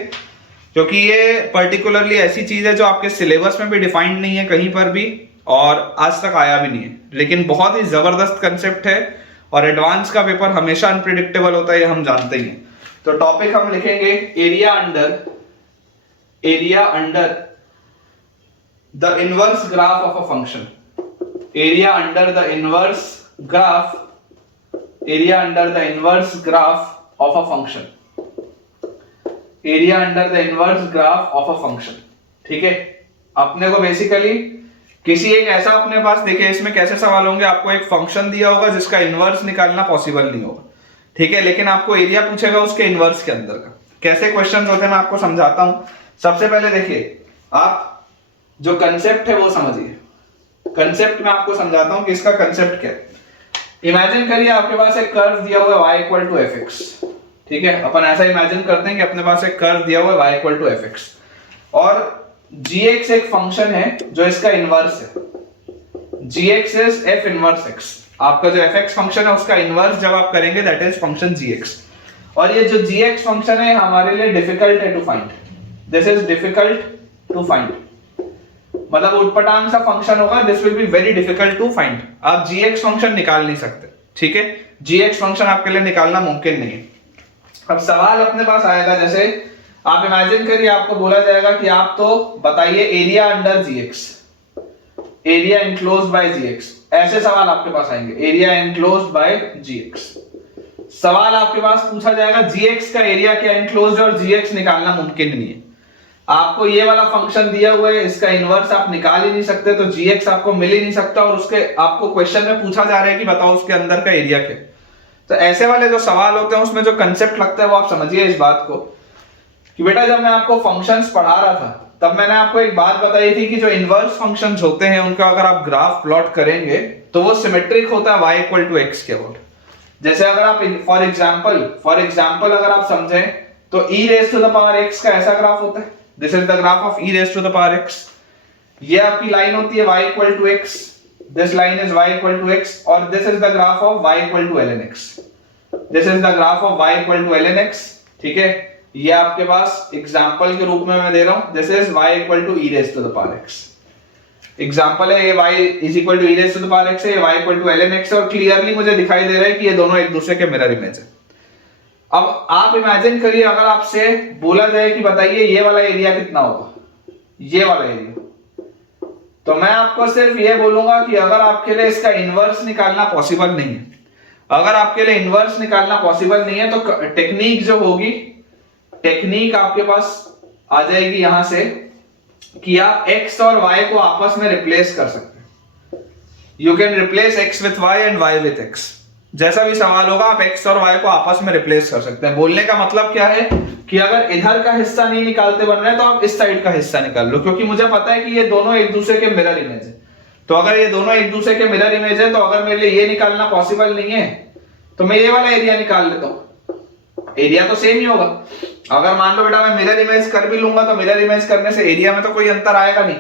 क्योंकि ये पर्टिकुलरली ऐसी चीज है जो आपके सिलेबस में भी डिफाइंड नहीं है कहीं पर भी, और आज तक आया भी नहीं है, लेकिन बहुत ही जबरदस्त कंसेप्ट है, और एडवांस का पेपर हमेशा अनप्रिडिक्टेबल होता है, ये हम जानते ही हैं। तो टॉपिक हम लिखेंगे area under the inverse graph of a function, area under the inverse graph of a function, area under the inverse graph of a function, ठीक है। अपने को बेसिकली किसी एक ऐसा अपने पास, देखिए इसमें कैसे सवाल होंगे, आपको एक फंक्शन दिया होगा जिसका इनवर्स निकालना पॉसिबल नहीं होगा, ठीक है, लेकिन आपको एरिया पूछेगा उसके इनवर्स के अंदर का। कैसे क्वेश्चन होते हैं मैं आपको समझाता हूं। सबसे पहले देखिए आप जो कंसेप्ट है वो समझिए, कंसेप्ट में आपको समझाता हूं कि इसका कंसेप्ट क्या है। इमेजिन करिए आपके पास एक कर्व दिया हुआ है y इक्वल टू fx, ठीक है। अपन ऐसा इमेजिन करते हैं कि अपने पास एक कर्व दिया हुआ है y इक्वल टू fx, और gx एक फंक्शन है जो इसका इनवर्स है, gx is f inverse x। आपका जो fx फंक्शन है उसका इनवर्स जब आप करेंगे दैट इज फंक्शन gx, और ये जो gx फंक्शन है हमारे लिए डिफिकल्ट है to find, this is difficult to find, मतलब उटपटांग सा फंक्शन होगा, this will be very difficult to find. आप gx फंक्शन निकाल नहीं सकते, ठीक है, gx फंक्शन आपके लिए निकालना मुमकिन नहीं है। अब सवाल अपने पास आएगा, जैसे आप इमेजिन करिए आपको बोला जाएगा कि आप तो बताइए area under gx, area enclosed bye gx, ऐसे सवाल आपके पास आएंगे, एरिया इनक्लोज्ड बाय gx। सवाल आपके पास पूछा जाएगा gx का एरिया क्या इनक्लोज्ड, और gx निकालना मुमकिन नहीं है, आपको ये वाला फंक्शन दिया हुआ है, इसका इनवर्स आप निकाल ही नहीं सकते, तो gx आपको मिल ही नहीं सकता, और उसके आपको क्वेश्चन में पूछा जा रहा है कि बताओ उसके अंदर का एरिया क्या। तो ऐसे वाले जो सवाल होते हैं उसमें जो कंसेप्ट लगता है वो आप समझिए इस बात को कि बेटा जब मैं आपको फंक्शंस पढ़ा रहा था तब मैंने आपको एक बात बताई थी कि जो इनवर्स फंक्शंस होते हैं उनका अगर आप ग्राफ प्लॉट करेंगे तो वो सिमेट्रिक होता है y इक्वल टू एक्स के अबाउट। जैसे अगर आप फॉर एग्जांपल अगर आप समझें तो e raise to the power x का ऐसा ग्राफ होता है, this is the graph of e raise to the power x। ये आपकी लाइन होती है y equal to x, this line is y equal to x, और this is the graph of y equal to ln x, this is the graph of y equal to ln x। ठीक है, ये आपके पास example के रूप में मैं दे रहा हूं, this is y equal to e raise to the power x। Example है, ये y is equal to e raise to the power x है, ये y equal to ln x, और क्लियरली मुझे दिखाई दे रहा है कि ये दोनों एक दूसरे के मिरर इमेज है। अब आप इमेजिन करिए अगर आपसे बोला जाए कि बताइए ये वाला एरिया कितना होगा, ये वाला एरिया, तो मैं आपको सिर्फ ये बोलूंगा कि अगर आपके लिए इसका इनवर्स निकालना पॉसिबल नहीं है, अगर आपके लिए इनवर्स निकालना पॉसिबल नहीं है तो टेक्निक जो होगी, टेक्निक आपके पास आ जाएगी यहां से कि आप x और y को आपस में रिप्लेस कर सकते हैं। You can replace x with y and y with x। जैसा भी सवाल होगा आप x और y को आपस में रिप्लेस कर सकते हैं। बोलने का मतलब क्या है कि अगर इधर का हिस्सा नहीं निकालते बन रहे हैं तो आप इस साइड का हिस्सा निकाल लो, क्योंकि मुझे पता है कि ये दोनों एक दूसरे के मिरर इमेज है। तो अगर ये दोनों एक दूसरे के मिरर इमेज है तो अगर मेरे लिए ये निकालना पॉसिबल नहीं है तो मैं ये वाला एरिया निकाल लेता हूं, एरिया तो सेम ही होगा। अगर मान लो बेटा मैं मिरर इमेज कर भी लूंगा तो मिरर इमेज करने से एरिया में तो कोई अंतर आएगा नहीं,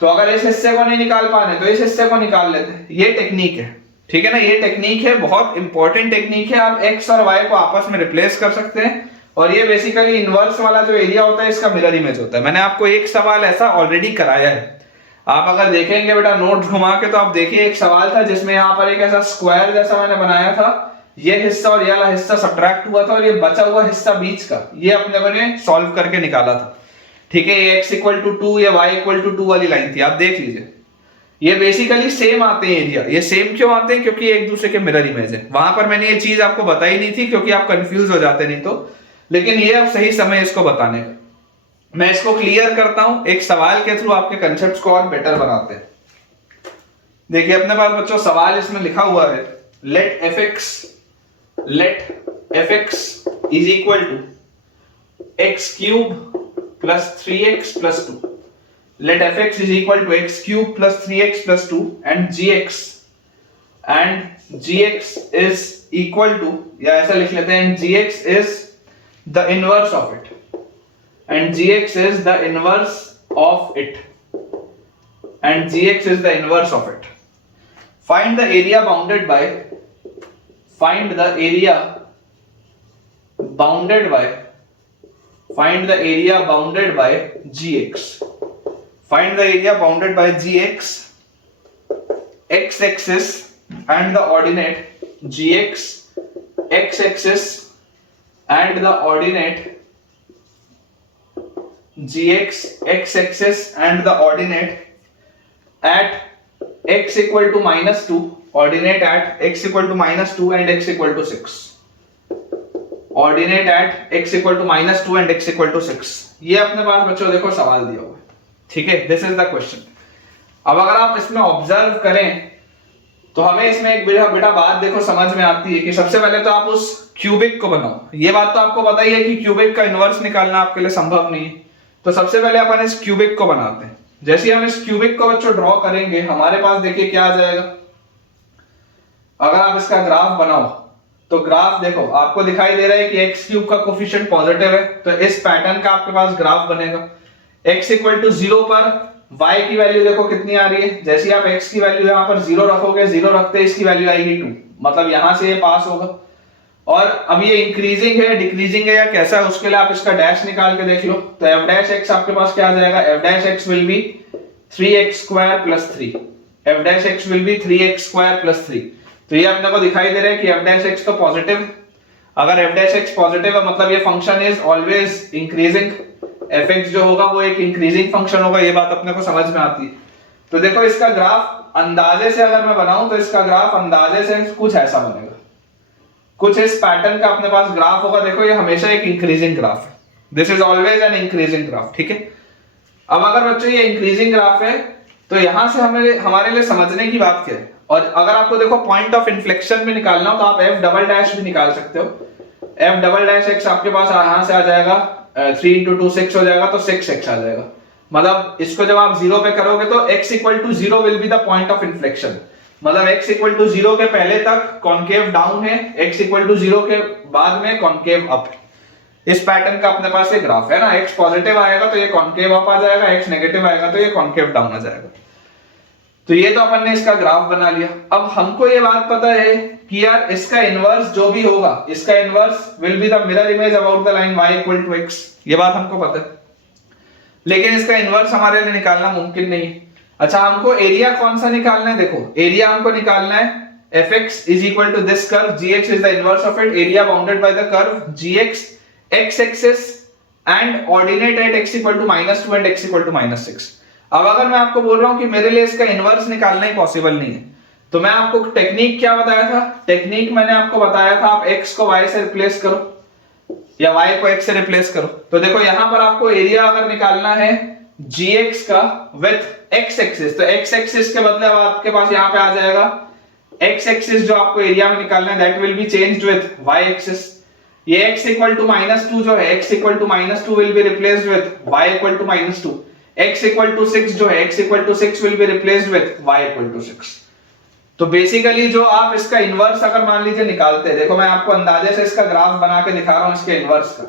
तो अगर इस हिस्से को नहीं निकाल पाने तो इस हिस्से को निकाल लेते हैं। ये टेक्निक है, ठीक है ना, ये टेक्निक है, बहुत इंपॉर्टेंट टेक्निक है। आप x और y को आपस में रिप्लेस कर सकते हैं, और ये बेसिकली इनवर्स वाला जो एरिया होता है इसका मिरर इमेज होता है। मैंने आपको एक सवाल ऐसा ऑलरेडी कराया है, आप अगर देखेंगे बेटा नोट घुमा के तो आप देखिए एक सवाल था जिसमें यहाँ पर एक ऐसा स्क्वायर जैसा मैंने बनाया था, ये हिस्सा और ये वाला हिस्सा सब्ट्रैक्ट हुआ था और ये बचा हुआ हिस्सा बीच का ये अपने ने सॉल्व करके निकाला था। ठीक है, ये x इक्वल टू 2 या y इक्वल टू 2 वाली लाइन थी, आप देख लीजिए। ये बेसिकली सेम आते हैं एरिया, ये सेम क्यों आते हैं, क्योंकि एक दूसरे के मिरर इमेज है। वहां पर मैंने ये चीज आपको बताई नहीं थी क्योंकि आप कंफ्यूज हो जाते नहीं तो, लेकिन ये अब सही समय इसको बताने का। मैं इसको क्लियर करता हूं एक सवाल के थ्रू, आपके कंसेप्ट्स को और बेटर बनाते हैं। देखिए अपने पास बच्चों सवाल इसमें लिखा हुआ है, late fx is equal to x cube plus 3x plus 2. Let fx is equal to x cube plus 3x plus 2 and gx is equal to, या ऐसा लिख लेते हैं, gx is the inverse of it and gx is the inverse of it and gx is the inverse of it. Find the area bounded by Find the area bounded by gx. Find the area bounded by gx, x-axis and the ordinate gx, x-axis and the ordinate gx, x-axis and the ordinate at x equal to -2, ordinate at x equal to -2 and x equal to 6, ordinate at x equal to -2 and x equal to 6। ये अपने पास बच्चों देखो सवाल दिया हुआ है, ठीक है, दिस इज द क्वेश्चन। अब अगर आप इसमें ऑब्जर्व करें तो हमें इसमें एक बेटा बात देखो समझ में आती है कि सबसे पहले तो आप उस क्यूबिक को बनाओ। ये बात तो आपको पता ही है कि क्यूबिक का इनवर्स निकालना आपके लिए संभव नहीं है, तो सबसे पहले अपन इस क्यूबिक को बनाते हैं। जैसे हम इस क्यूबिक को बच्चों ड्रॉ करेंगे हमारे पास देखिए क्या आ जाएगा। अगर आप इसका ग्राफ बनाओ तो ग्राफ देखो आपको दिखाई दे रहा है कि x क्यूब का कोफिशिएंट पॉजिटिव है, तो इस पैटर्न का आपके पास ग्राफ बनेगा। x इक्वल टू 0 पर y की वैल्यू देखो कितनी आ रही है, जैसे आप x की वैल्यू यहाँ पर 0 रखोगे, 0 रखते इसकी वैल्यू आएगी 2, मतलब यहां से ये पास होगा। और अब ये इंक्रीजिंग है डिक्रीजिंग है या कैसा है उसके लिए आप इसका डैश निकाल के देख लो, तो f डैश x आपके पास क्या आ जाएगा, f dash x will B 3x square plus 3, f dash x will B 3x square plus 3। तो ये अपने को दिखाई दे रहा है कि f डैश x तो पॉजिटिव, अगर f डैश x पॉजिटिव है मतलब ये function is always increasing, fx जो होगा वो एक इंक्रीजिंग फंक्शन होगा, ये बात अपने को समझ में आती है। तो देखो इसका ग्राफ अंदाजे से अगर मैं बनाऊं तो इसका ग्राफ अंदाजे से कुछ ऐसा बनेगा, कुछ इस पैटर्न का अपने पास ग्राफ होगा। देखो ये हमेशा एक इंक्रीजिंग ग्राफ है, this is always an increasing graph, ठीक है। अब अगर बच्चों ये इंक्रीजिंग ग्राफ है तो यहां से हमारे लिए समझने की बात क्या है, और अगर आपको देखो पॉइंट ऑफ इन्फ्लेक्शन में निकालना हो तो आप एफ डबल डैश भी निकाल सकते हो। एफ डबल डैश एक्स आपके पास यहां से आ जाएगा 3 into 2 6 हो जाएगा, तो 6x आ जाएगा। मतलब इसको जब आप 0 पे करोगे तो x equal to 0 will be the point of inflection. मतलब x इक्वल टू 0 के पहले तक कॉन्केव डाउन है, x इक्वल टू 0 के बाद में कॉन्केव अप है। इस पैटर्न का अपने पास ये ग्राफ है ना, x पॉजिटिव आएगा तो ये कॉन्केव अप आ जाएगा, x नेगेटिव आएगा तो ये कॉन्केव डाउन आ जाएगा। तो ये तो अपन ने इसका ग्राफ बना लिया। अब हमको ये बात पता है कि यार इसका इनवर्स जो भी होगा, इसका inverse will be the mirror image about the line y equal to x, ये बात हमको पता है, लेकिन इसका इनवर्स हमारे लिए निकालना मुमकिन नहीं है। अच्छा, हमको एरिया कौन सा निकालना है? देखो एरिया हमको निकालना है fx is equal to this curve gx is the inverse of it, area bounded by the curve gx x axis and ordinate at x equal to -2 and x equal to -6। अब अगर मैं आपको बोल रहा हूं कि मेरे लिए इसका इनवर्स निकालना ही पॉसिबल नहीं है, तो मैं आपको टेक्निक क्या बताया था? टेक्निक मैंने आपको बताया था आप x को y से रिप्लेस करो या y को x से रिप्लेस करो। तो देखो यहां पर आपको एरिया अगर निकालना है gx का विथ x एक्सिस, तो x एक्सिस के बदले अब आपके पास यहां पे आ जाएगा x एक्सिस जो आपको एरिया में निकालना है that will be changed with y axis. ये x इक्वल टू -2 जो है, x equal to -2 will be replaced with y equal to -2। x equal to 6 जो है, x equal to 6 will be replaced with y equal to 6। तो basically जो आप इसका inverse अगर मान लीजिए निकालते हैं, देखो मैं आपको अंदाजे से इसका ग्राफ बना के दिखा रहा हूं इसके इनवर्स का।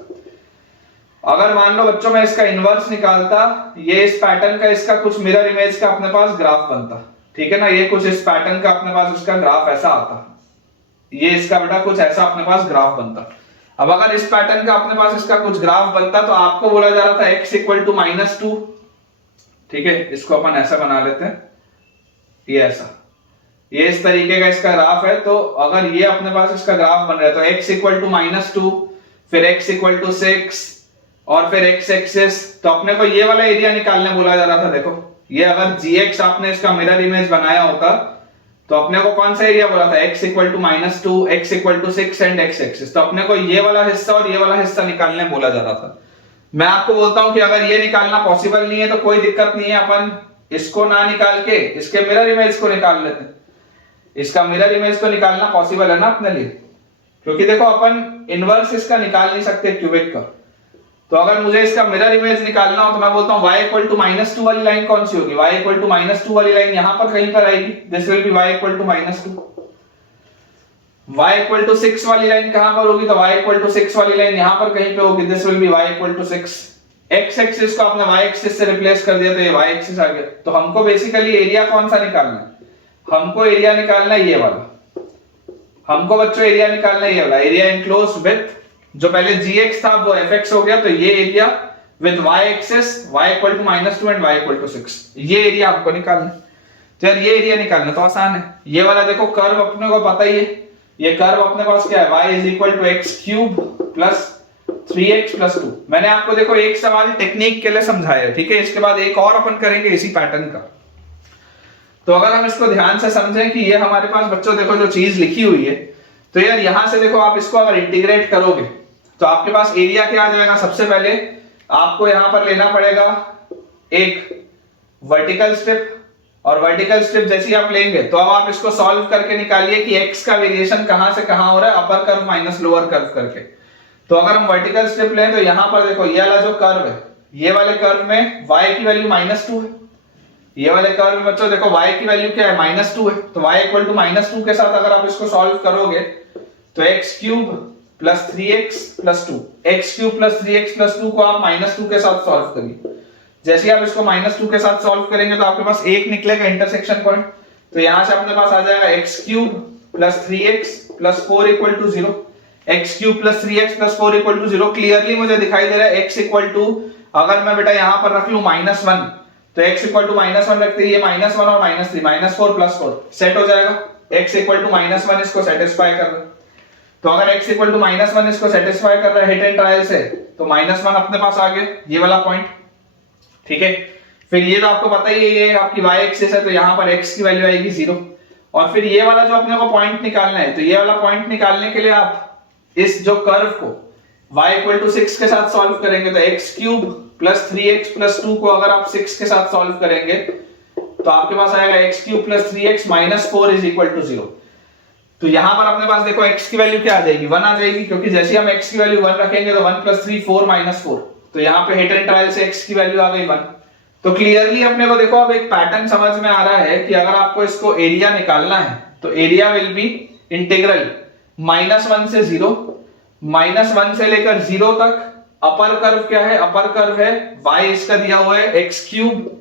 अगर मान लो बच्चों मैं इसका इनवर्स निकालता, ये इस पैटर्न का इसका कुछ मिरर इमेज का अपने पास ग्राफ बनता, ठीक है ना। ये कुछ इस पैटर्न का अपने पास उसका ग्राफ ऐसा आता, ये इसका बेटा कुछ ऐसा अपने पास ग्राफ बनता। अब अगर इस पैटर्न का अपने पास इसका कुछ ग्राफ बनता तो आपको बोला जा रहा था x इक्वल टू -2, ठीक है। इसको अपन ऐसा बना लेते हैं, ये ऐसा, ये इस तरीके का इसका ग्राफ है। तो अगर ये अपने पास इसका ग्राफ बन रहा है तो x इक्वल टू -2, फिर x इक्वल टू 6 और फिर x एक्सिस, तो अपने को ये वाला एरिया निकालने बोला जा रहा था। देखो ये अगर gx आपने इसका मिरर इमेज बनाया होता तो अपने को कौन सा एरिया बोला था? x equal to -2, x equal to 6 and x axis. तो अपने को ये वाला हिस्सा और ये वाला हिस्सा निकालने बोला जा रहा था। मैं आपको बोलता हूं कि अगर ये निकालना पॉसिबल नहीं है तो कोई दिक्कत नहीं है, अपन इसको ना निकाल के इसके मिरर इमेज को निकाल लेते हैं। इसका मिरर इमेज तो निकालना पॉसिबल है ना अपने लिए, क्योंकि देखो अपन इनवर्स इसका निकाल नहीं सकते क्यूबिक का। तो अगर मुझे इसका मिरर इमेज निकालना हो तो मैं बोलता हूं y इक्वल टू -2 वाली लाइन कौन सी होगी? y इक्वल टू -2 वाली लाइन यहां पर कहीं पर आएगी, this will be y equal to -2। y equal to 6 वाली लाइन कहां पर होगी? तो y इक्वल टू 6 वाली लाइन यहां पर कहीं पे होगी, this will be y equal to 6। x axis को आपने y एक्सिस से रिप्लेस कर दिया तो ये y एक्सिस आ गया। तो हमको बेसिकली एरिया कौन सा निकालना है? हमको एरिया निकालना है ये वाला। हमको बच्चों एरिया निकालना है ये वाला, एरिया एनक्लोज्ड विथ, जो पहले gx था वो fx हो गया, तो ये area with y axis, y equal to -2 and y equal to 6, ये एरिया हमको निकालना है। तो यार ये एरिया निकालना तो आसान है। ये वाला देखो कर्व अपने को पता ही है, ये कर्व अपने पास क्या है? y is equal to x cube plus 3x plus 2। मैंने आपको देखो एक सवाल टेक्निक के लिए समझाया, ठीक है। इसके बाद एक और अपन करेंगे इसी पैटर्न का। तो अगर हम इसको ध्यान से समझें कि ये हमारे पास बच्चों देखो जो चीज लिखी हुई है, तो यार यहां से देखो आप इसको अगर इंटीग्रेट करोगे तो आपके पास एरिया क्या आ जाएगा? सबसे पहले आपको यहां पर लेना पड़ेगा एक वर्टिकल स्ट्रिप, और वर्टिकल स्ट्रिप जैसे आप लेंगे तो अब आप इसको सॉल्व करके निकालिए कि x का वेरिएशन कहां से कहां हो रहा है, upper curve minus lower curve करके। तो अगर हम वर्टिकल स्ट्रिप लें तो यहां पर देखो ये वाला जो कर्व है, ये वाले कर्व में y की वैल्यू -2 है। ये वाले कर्व में बच्चों देखो y की वैल्यू क्या है? -2 है। तो y इक्वल टू -2 के साथ अगर आप इसको सॉल्व करोगे तो x cube plus 3x plus 2, x cube plus 3x plus 2 को आप -2 के साथ सॉल्व करिए। जैसे ही आप इसको -2 के साथ सॉल्व करेंगे तो आपके पास एक निकलेगा इंटरसेक्शन पॉइंट। तो यहां से अपने पास आ जाएगा x cube plus 3x plus 4 equal to 0, x cube plus 3x plus 4 equal to 0। Clearly मुझे दिखाई दे रहा है x इक्वल टू, अगर मैं बेटा यहां पर रख लूं -1 तो x इक्वल टू -1 रखते ही ये -1 और -3, -4 प्लस 4 सेट हो जाएगा। x इक्वल टू -1 इसको सेटिस्फाई कर रहा है। तो अगर x इक्वल टू -1 इसको सेटिस्फाई कर रहा है हिट एंड ट्रायल से, तो -1 अपने पास आ गया, ये वाला पॉइंट, ठीक है। फिर ये तो आपको पता ही है ये आपकी y एक्सिस है, तो यहां पर x की वैल्यू आएगी 0। और फिर ये वाला जो अपने को पॉइंट निकालना है, तो ये वाला पॉइंट निकालने के लिए आप इस जो कर्व को y इक्वल टू 6 के साथ सॉल्व करेंगे तो x cube plus 3x plus 2 को अगर आप 6 के साथ सॉल्व करेंगे तो आपके पास आएगा x cube plus 3x minus 4 is equal to 0। तो यहां पर अपने पास देखो x की वैल्यू क्या आ जाएगी, 1 आ जाएगी, क्योंकि जैसे हम x की वैल्यू 1 रखेंगे तो 1 प्लस 3 4 माइनस 4, तो यहाँ पे हिट एंड ट्रायल से x की वैल्यू आ गई 1। तो क्लियरली अपने को देखो अब एक पैटर्न समझ में आ रहा है कि अगर आपको इसको एरिया निकालना है तो एरिया विल बी इंटीग्रल -1 से 0, -1 से लेकर 0 तक। अपर कर्व क्या है, अपर कर्व है y इसका दिया हुआ है x cube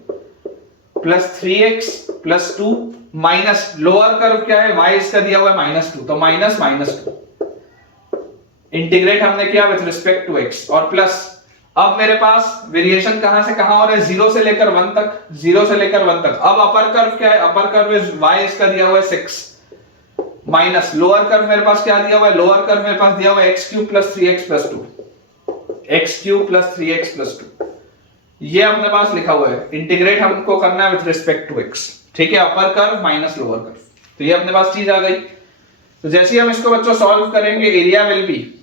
plus 3x plus 2, minus lower curve क्या है, y इसका दिया हुआ है -2, तो माइनस -2 इंटीग्रेट हमने किया विद रिस्पेक्ट टू x और प्लस। अब मेरे पास वेरिएशन कहां से कहां हो रहा है, 0 से लेकर 1 तक, 0 से लेकर 1 तक। अब अपर कर्व क्या है, अपर कर्व इज y इसका दिया हुआ है 6 माइनस लोअर कर्व मेरे पास क्या दिया हुआ है, लोअर कर्व मेरे पास दिया हुआ है x cube plus 3x plus 2, x cube plus 3x plus 2, ये अपने पास लिखा हुआ है। इंटीग्रेट हमको करना है विद रिस्पेक्ट टू x, ठीक है, upper curve minus lower curve, तो ये अपने पास चीज आ गई। तो जैसे ही हम इसको बच्चों सॉल्व करेंगे एरिया विल बी,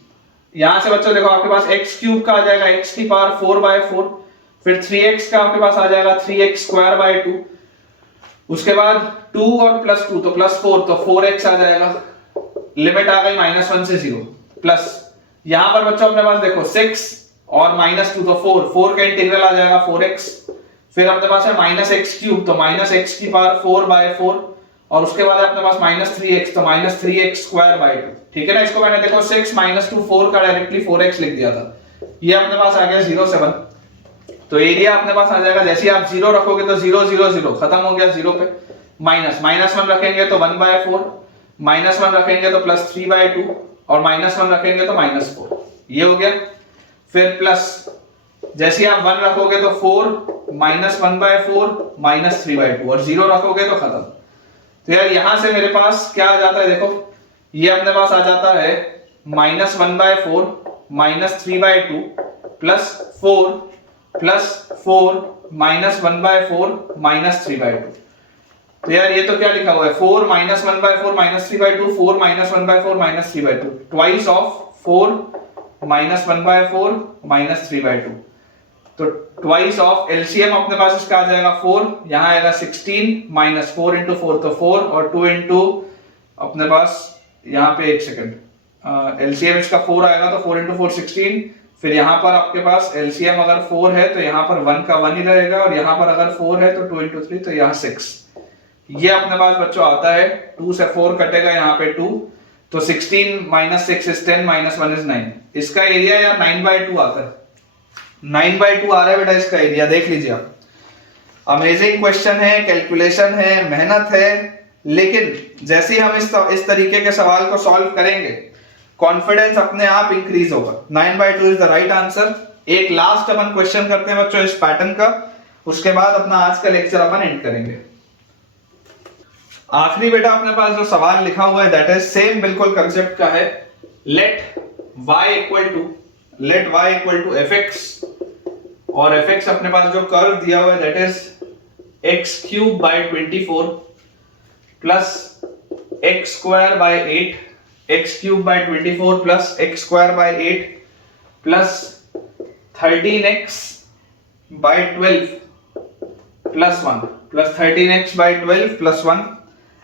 यहां से बच्चों देखो आपके पास x क्यूब का आ जाएगा x की पावर 4/4, फिर 3x का आपके पास आ जाएगा 3x स्क्वायर बाय 2, उसके बाद 2 और प्लस 2 तो प्लस 4, तो 4x आ जाएगा, लिमिट आ गई -1 से 0, प्लस यहां पर बच्चों अपने पास देखो 6 और -2 तो 4 का इंटीग्रल आ जाएगा 4x, फिर अपने पास है -x क्यूब तो -x की पावर 4/4, और उसके बाद अपने पास -3x तो -3x स्क्वायर बाय 2, ठीक है ना। इसको मैंने देखो 6 -2 4 का डायरेक्टली 4x लिख दिया था, ये अपने पास आ गया 0 से 1। तो एरिया अपने पास आ जाएगा, जैसे आप 0 रखोगे तो 0 0 0 खत्म हो गया 0 पे, -1 रखेंगे तो 1/4, -1 रखेंगे तो प्लस 3/2 और -1 रखेंगे तो -4, ये हो गया। फिर प्लस जैसे आप 1 रखोगे तो 4 -1/4 -3/2 और 0 रखोगे तो खत्म। तो यार यहां से मेरे पास क्या आ जाता है, देखो ये अपने पास आ जाता है -1/4 -3/2 प्लस 4 -1/4 -3/2। तो यार ये तो क्या लिखा हुआ है, 4 -1/4 -3/2, 4 -1/4 -3/2, ट्वाइस ऑफ 4 -1/4 -3/2, तो ट्वाइस ऑफ एलसीएम अपने पास इसका आ जाएगा 4, यहां आएगा 16 -4 × 4 तो 4 और 2 × अपने पास यहां पे एक सेकंड एलसीएम इसका 4 आएगा तो 4 × 4 16, फिर यहां पर आपके पास एलसीएम अगर 4 है तो यहां पर 1 का 1 ही रहेगा, और यहां पर अगर 4 है तो 2 × 3 तो यहां 6, ये अपने पास बच्चों आता है। 2 से 4 कटेगा यहाँ पे 2, तो 16 - 6 is 10 -1 is 9, इसका एरिया यार 9/2 आता है, 9/2 आ रहा है बेटा इसका एरिया, देख लीजिए आप। अमेजिंग क्वेश्चन है, कैलकुलेशन है, मेहनत है, लेकिन जैसे ही हम इस तरीके के सवाल को सॉल्व करेंगे कॉन्फिडेंस अपने आप इंक्रीज होगा। 9/2 इज द राइट आंसर। एक लास्ट अपन क्वेश्चन करते हैं बच्चों इस पैटर्न का, उसके बाद अपना आज का लेक्चर अपन एंड करेंगे। आखिरी बेटा अपने पास जो सवाल लिखा हुआ है दैट इज सेम बिल्कुल कंसेप्ट का है। Let y equal to fx, और fx अपने पास जो कर्व दिया हुआ है that is x³/24 plus x²/8, x³/24 plus x²/8 plus 13x/12 plus 1 plus 13x/12 plus 1,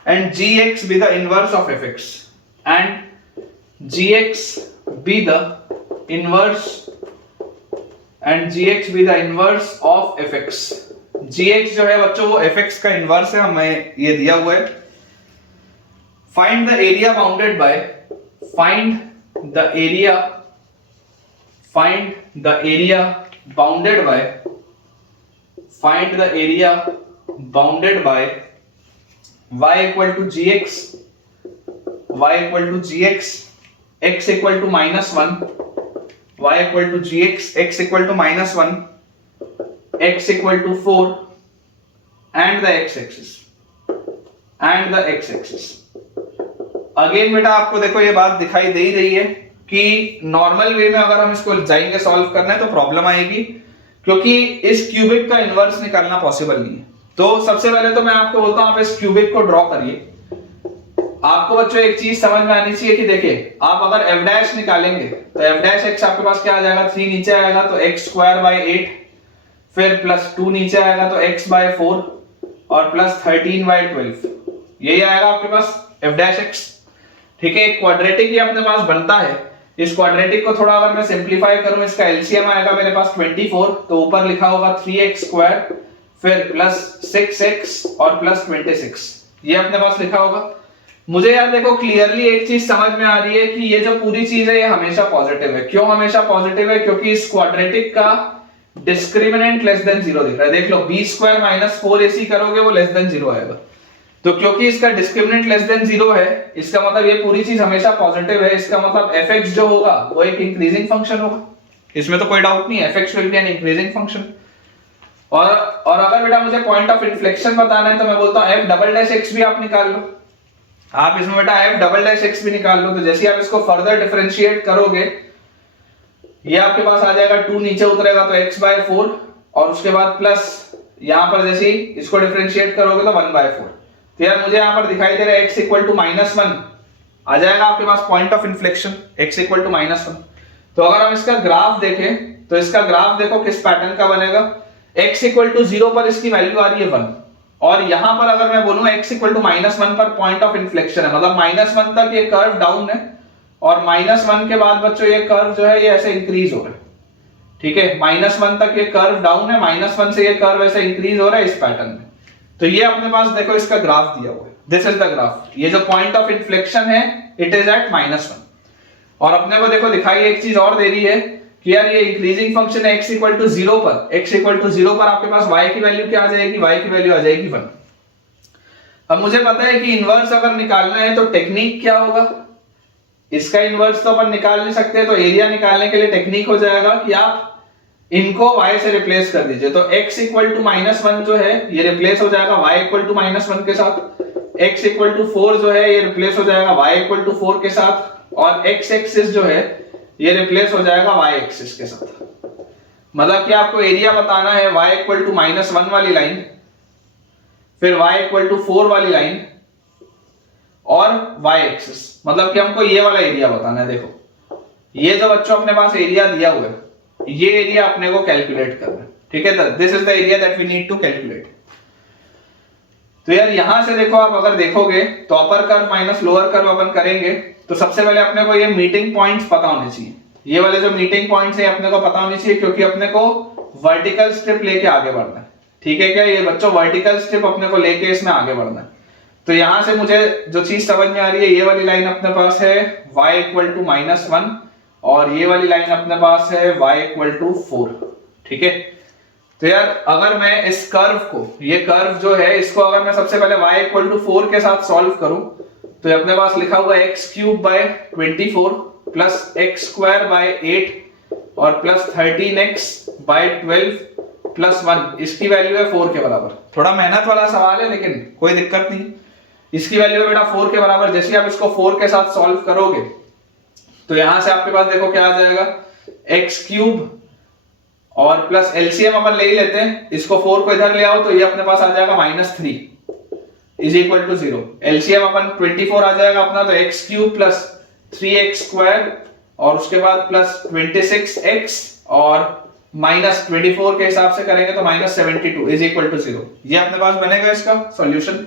and gx be the inverse of fx, and gx be the inverse of fx। gx जो है बच्चों वो fx का inverse है, हमें ये दिया हुआ है। find the area bounded by y equal to gx, x equal to -1, y equal to gx, x equal to -1, x equal to 4, and the x-axis, again बेटा आपको देखो ये बात दिखाई दे ही रही है कि नॉर्मल वे में अगर हम इसको जाएंगे सॉल्व करना है तो प्रॉब्लम आएगी, क्योंकि इस क्यूबिक का इनवर्स निकालना पॉसिबल नहीं है। तो सबसे पहले तो मैं आपको बोलता हूं आप इस क्यूबिक को ड्रॉ करिए। आपको बच्चों एक चीज समझ में आनी चाहिए कि देखिए आप अगर एफ डैश निकालेंगे तो एफ डैश एक्स आपके पास क्या आ जाएगा, 3 नीचे आएगा तो एक्स स्क्वायर बाय 8, फिर प्लस 2 नीचे आएगा तो एक्स बाय 4 और प्लस 13 बाय 12, यही आएगा आपके पास एफ डैश एक्स। ठीक है, एक क्वाड्रेटिक ये अपने पास बनता है। इस क्वाड्रेटिक को थोड़ा अगर मैं सिंपलीफाई करूं, इसका एलसीएम आएगा मेरे पास 24, तो ऊपर लिखा होगा 3x स्क्वायर फिर प्लस 6x और प्लस 26, ये अपने पास लिखा होगा। मुझे यार देखो क्लियरली एक चीज समझ में आ रही है कि ये जो पूरी चीज है ये हमेशा पॉजिटिव है। क्यों हमेशा पॉजिटिव है? क्योंकि इस क्वाड्रेटिक का डिस्क्रिमिनेंट लेस देन 0 दिख रहा है। देख लो b स्क्वायर माइनस 4ac करोगे वो लेस देन 0 आएगा, तो क्योंकि इसका डिस्क्रिमिनेंट लेस देन 0 है, इसका मतलब ये पूरी चीज हमेशा पॉजिटिव है। इसका मतलब fx जो होगा वो एक इंक्रीजिंग फंक्शन होगा, इसमें तो कोई डाउट नहीं है, fx will be an increasing function. और अगर बेटा मुझे पॉइंट ऑफ इन्फ्लेक्शन बताना है तो मैं बोलता हूं f डबल डैश x भी आप निकाल लो। आप इसमें बेटा f डबल डैश x भी निकाल लो, तो जैसे आप इसको फर्दर डिफरेंशिएट करोगे ये आपके पास आ जाएगा 2 नीचे उतरेगा तो x बाय 4 और उसके बाद प्लस यहां पर जैसे ही इसको डिफरेंशिएट करोगे तो 1 बाय 4। तो यार मुझे यहां पर दिखाई दे रहा है x इक्वल टू माइनस 1 आ जाएगा आपके पास point of inflection, x equal to minus 1। तो अगर हम इसका ग्राफ देखें तो इसका ग्राफ देखो किस पैटर्न का बनेगा, x इक्वल टू 0 पर इसकी वैल्यू आ रही है 1 और यहां पर अगर मैं बोलूं x इक्वल टू माइनस 1 पर पॉइंट ऑफ इन्फ्लेक्शन है, मतलब माइनस 1 तक ये कर्व डाउन है और माइनस 1 के बाद बच्चों ये कर्व जो है ये ऐसे इंक्रीज हो रहा है। ठीक है, माइनस 1 तक ये कर्व डाउन है, माइनस 1 से ये कर्व ऐसे इंक्रीज हो रहा है इस पैटर्न में। तो ये अपने पास देखो इसका ग्राफ दिया हुआ है, दिस इज द ग्राफ। ये जो पॉइंट ऑफ इन्फ्लेक्शन है इट इज एट माइनस 1 और अपने को देखो दिखाई एक चीज और दे रही है कि यार ये इंक्रीजिंग फंक्शन है x इक्वल टू 0 पर, x इक्वल टू 0 पर आपके पास y की वैल्यू क्या आ जाएगी, y की वैल्यू आ जाएगी 1। अब मुझे पता है कि इनवर्स अगर निकालना है तो टेक्निक क्या होगा, इसका इनवर्स तो अपन निकाल नहीं सकते, तो एरिया निकालने के लिए टेक्निक हो जाएगा कि आप इनको y से रिप्लेस कर दीजिए। तो x इक्वल टू माइनस 1 जो है ये रिप्लेस हो जाएगा y इक्वल टू माइनस 1 के साथ, x इक्वल टू 4 जो है ये रिप्लेस हो जाएगा y इक्वल टू 4 के साथ और x एक्सिस जो है ये रिप्लेस हो जाएगा y एक्सिस के साथ। मतलब कि आपको एरिया बताना है y इक्वल टू माइनस 1 वाली लाइन, फिर y इक्वल टू 4 वाली लाइन और y एक्सिस, मतलब कि हमको ये वाला एरिया बताना है। देखो ये जो बच्चों अपने पास एरिया दिया हुआ है ये एरिया अपने को कैलकुलेट करना है। ठीक है, this is the area that we need to calculate. तो यार यहां से देखो आप अगर देखोगे तो upper curve minus lower curve अपन करेंगे तो सबसे पहले अपने को ये मीटिंग पॉइंट्स पता होने चाहिए। ये वाले जो मीटिंग पॉइंट्स है अपने को पता होने चाहिए क्योंकि अपने को वर्टिकल स्ट्रिप लेके आगे बढ़ना है। ठीक है क्या, ये बच्चों वर्टिकल स्ट्रिप अपने को लेके इसमें आगे बढ़ना है। तो यहां से मुझे जो चीज समझ में आ रही है ये वाली लाइन अपने पास है y इक्वल टू माइनस 1 और ये वाली लाइन अपने पास है y इक्वल टू 4। ठीक है, तो यार अगर मैं इस कर्व को, ये कर्व जो है इसको अगर मैं सबसे पहले y इक्वल टू 4 के साथ सॉल्व करूं तो ये अपने पास लिखा हुआ x cube by 24 plus x square by 8 और प्लस 13x बाय 12 प्लस 1, इसकी वैल्यू है 4 के बराबर। थोड़ा मेहनत वाला सवाल है लेकिन कोई दिक्कत नहीं, इसकी वैल्यू है बेटा 4 के बराबर। जैसे आप इसको 4 के साथ सॉल्व करोगे तो यहां से आपके पास देखो क्या आ जाएगा, x क्यूब और प्लस एलसीएम अपन ले ही लेते हैं, इसको 4 को इधर ले आओ तो ये अपने पास आ जाएगा -3 इज इक्वल टू 0। एलसीएम अपन 24 आ जाएगा अपना, तो x cube plus 3x square और उसके बाद प्लस 26x और -24 के हिसाब से करेंगे तो -72 इज इक्वल टू 0। ये अपने पास बनेगा इसका सॉल्यूशन।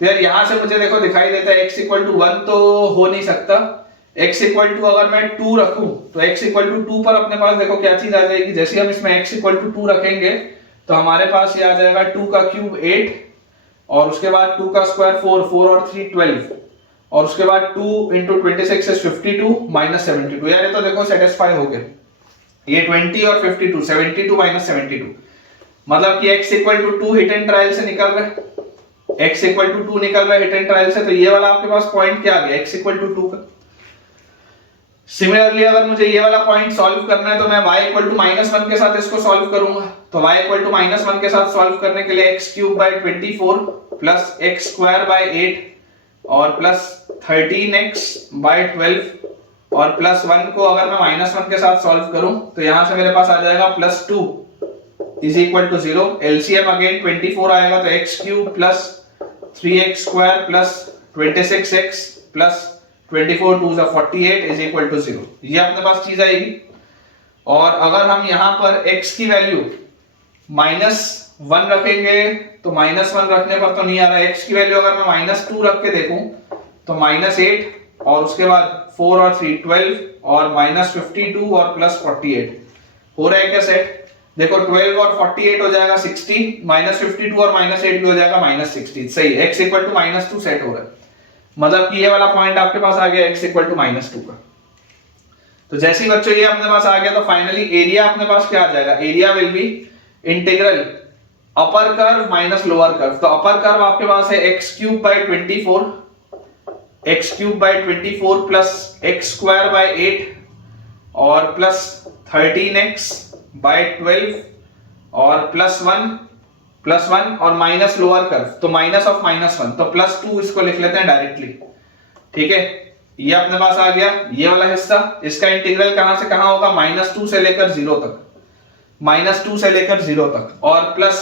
तो यार यहां से मुझे देखो दिखाई देता है x इक्वल टू 1 तो हो नहीं सकता, x इक्वल टू अगर मैं 2 रखूं तो x इक्वल टू 2 पर अपने पास देखो क्या चीज आ जाएगी, जैसे हम इसमें x इक्वल टू 2 रखेंगे तो हमारे पास ये आ जाएगा 2 का क्यूब 8 और उसके बाद 2 का स्क्वायर 4, 4 और 3 12 और उसके बाद 2 into 26 is 52 minus 72। यार ये तो देखो सेटिस्फाई हो गया, ये 20 और 52, 72 minus 72, मतलब कि x equal to 2 hit and trial से निकल रहा है, x इक्वल टू 2 निकल रहा है हिट एंड ट्रायल से। तो ये वाला आपके पास पॉइंट क्या आ गया, x इक्वल टू 2 का। सिमिलरली अगर मुझे ये वाला पॉइंट सॉल्व करना है तो मैं y इक्वल टू -1 के साथ इसको सॉल्व करूंगा। तो y इक्वल टू -1 के साथ सॉल्व करने के लिए x cube by 24 plus x square by 8 और प्लस 13x बाय 12 और प्लस 1 को अगर मैं -1 के साथ सॉल्व करूं तो यहां से मेरे पास आ जाएगा +2 is equal to 0। LCM again 24 आएगा तो x cube plus 3x square plus 26x plus 24 2 48 is equal to 0। ये अपने पास चीज आएगी। और अगर हम यहाँ पर x की वैल्यू -1 रखेंगे तो -1 रखने पर तो नहीं आ रहा। x की वैल्यू अगर मैं -2 रख के देखूं तो -8 और उसके बाद 4 और 3 12 और -52 और प्लस 48 हो रहा है क्या सेट? देखो 12 और 48 हो जाएगा 60, -52 और -8 भी हो जाएगा -60। सही है, x इक्वल टू -2 सेट हो रहा है। मतलब कि ये वाला पॉइंट आपके पास आ गया x इक्वल टू -2 का। तो जैसे ही बच्चों ये अपने पास आ गया तो फाइनली एरिया अपने पास क्या आ जाएगा? Area will be integral upper curve minus lower curve. तो अपर कर्व आपके पास है x³ bye 24, x³ bye 24 plus x² bye 8 और प्लस 13x बाय 12 और प्लस 1 और माइनस लोअर कर्व तो माइनस ऑफ -1 तो +2 इसको लिख लेते हैं डायरेक्टली। ठीक है, ये अपने पास आ गया ये वाला हिस्सा। इसका इंटीग्रल कहां से कहां होगा? -2 से लेकर 0 तक, -2 से लेकर 0 तक। और प्लस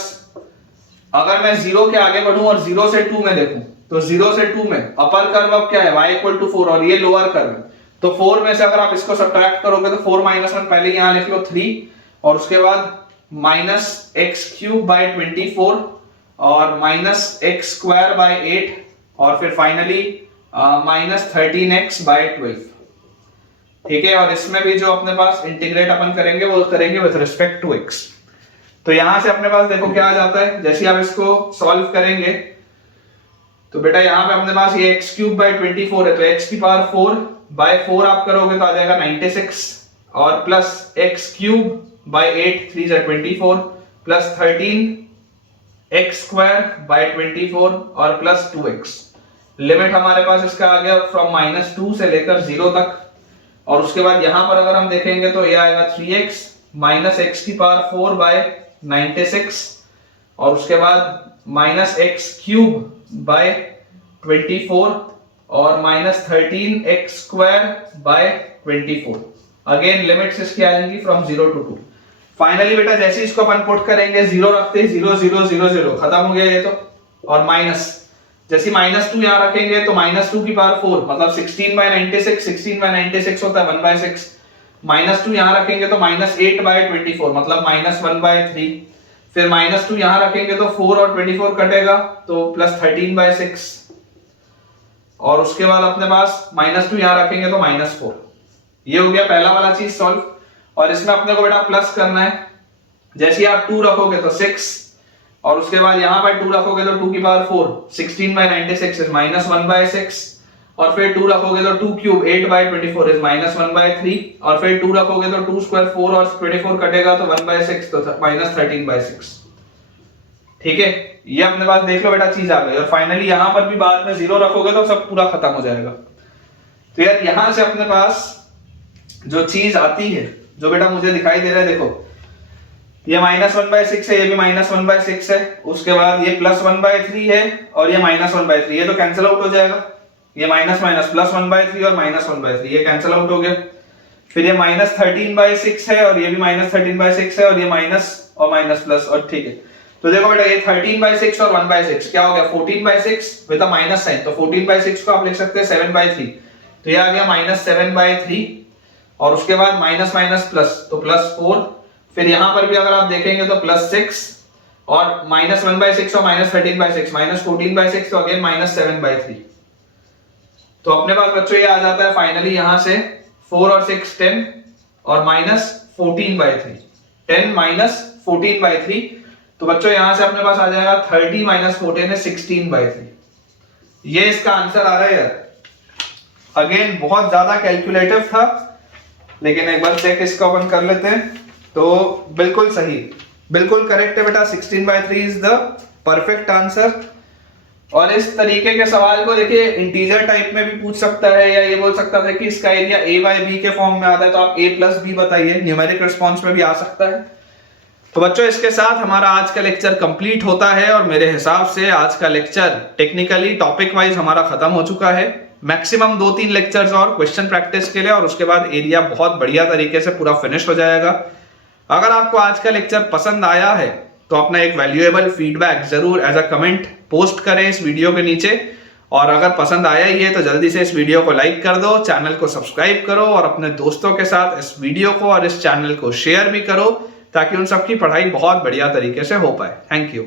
अगर मैं 0 के आगे बढ़ूं और 0 से 2 में देखूं तो 0 से 2 में अपर कर्व अब क्या है? y इक्वल टू 4 और ये लोअर कर्व है। तो 4 में से अगर आप इसको सब्ट्रैक्ट करोगे तो 4 - 1 पहले यहां लिख लो 3 और उसके बाद -x³ बाय 24 और -x² बाय 8 और फिर फाइनली -13x बाय 12। ठीक है, और इसमें भी जो अपने पास इंटीग्रेट अपन करेंगे वो करेंगे विद रिस्पेक्ट टू x। तो यहां से अपने पास देखो क्या आ जाता है, जैसे आप इसको सॉल्व करेंगे तो बेटा यहाँ पे अपने पास ये x³ बाय 24 है तो x की पावर 4 बाय 4 आप करोगे तो आ जाएगा 96 और प्लस x³ बाय 8 3 से 24 प्लस 13x² बाय 24 और प्लस 2x। लिमिट हमारे पास इसका आ गया फ्रॉम -2 से लेकर 0 तक। और उसके बाद यहां पर अगर हम देखेंगे तो ये आएगा 3x माइनस x की पावर 4 बाय 96 और उसके बाद -x³ बाय 24 और -13x² बाय 24। अगेन लिमिट्स इसकी आएंगी फ्रॉम 0 to 2। फाइनली बेटा जैसे इसको अपन पुट करेंगे 0 रखते ही 0 0 0 0 खत्म हो गया ये तो। और माइनस जैसे -2 यहां रखेंगे तो -2 की पावर 4 मतलब 16 बाय 96, 16 बाय 96 होता है 1/6। -2 यहां रखेंगे तो -8 बाय 24 मतलब -1/3। फिर -2 यहां रखेंगे तो 4 और 24 कटेगा तो +13/6 और उसके बाद अपने पास -2 यहां रखेंगे तो -4। ये हो गया पहला वाला चीज सॉल्व। और इसमें अपने को बेटा प्लस करना है। जैसे ही आप 2 रखोगे तो 6 और उसके बाद यहां पर 2 रखोगे तो 2 की पावर 4 16 बाय 96 इज -1/6 और फिर 2 रखोगे तो 2³ 8 बाय 24 इज -1/3 और फिर 2 रखोगे तो 2 स्क्वायर 4 और 24 कटेगा तो 1/6 तो -13/6। ठीक है, ये अपने पास देख लो बेटा चीज आ गई। और फाइनली यहां पर भी बाद में 0 रखोगे तो सब पूरा खत्म हो जाएगा। तो यार यहां से अपने पास जो चीज आती है जो बेटा मुझे दिखाई दे रहा है, देखो ये -1/6 है, ये भी -1/6 है, उसके बाद ये +1/3 है और ये -1/3, ये तो कैंसिल आउट हो जाएगा। ये माइनस माइनस +1/3 और -1/3 ये कैंसिल आउट हो गया। फिर ये -13/6 है और ये भी -13/6 है और ये माइनस और माइनस प्लस और ठीक है। तो देखो बेटा ये 13/6 और 1/6 क्या हो गया 14/6 विद अ माइनस साइन। तो 14/6 को आप लिख सकते हैं 7/3 तो ये आ गया -7/3 और उसके बाद माइनस माइनस प्लस तो +4। फिर यहां पर भी अगर आप देखेंगे तो +6 और -1/6 और -13/6 -14/6 तो अगेन -7/3। तो अपने पास बच्चों ये आ जाता है फाइनली यहां से 4 और 6 10 और -14/3 10 -14/3। तो बच्चों यहां से अपने पास आ जाएगा 30 - 14 है 16/3। ये इसका आंसर आ रहा है यार। अगेन बहुत ज्यादा कैलकुलेटिव था लेकिन एक बार चेक इसको अपन कर लेते हैं तो बिल्कुल सही बिल्कुल करेक्ट है बेटा। 16/3 इज द परफेक्ट आंसर। और इस तरीके के सवाल को देखिए इंटीजर टाइप में भी पूछ सकता है या ये बोल सकता था कि इसका एरिया a/b के फॉर्म में आता है तो आप a+b बताइए, न्यूमेरिक रिस्पांस में भी आ सकता है। तो बच्चों इसके साथ हमारा आज का लेक्चर कंप्लीट होता है और मेरे हिसाब से आज का लेक्चर टेक्निकली टॉपिक वाइज हमारा खत्म हो चुका है। मैक्सिमम 2-3 लेक्चर्स और क्वेश्चन प्रैक्टिस के लिए और उसके बाद एरिया बहुत बढ़िया तरीके से पूरा फिनिश हो जाएगा। अगर आपको आज का लेक्चर पसंद आया है तो अपना एक वैल्यूएबल फीडबैक जरूर एज अ कमेंट पोस्ट करें इस वीडियो के नीचे और अगर पसंद आया ही है तो जल्दी से इस वीडियो को लाइक कर दो, चैनल को सब्सक्राइब करो और अपने दोस्तों के साथ इस वीडियो को और इस चैनल को शेयर भी करो ताकि उन सबकी पढ़ाई बहुत बढ़िया तरीके से हो पाए। Thank you.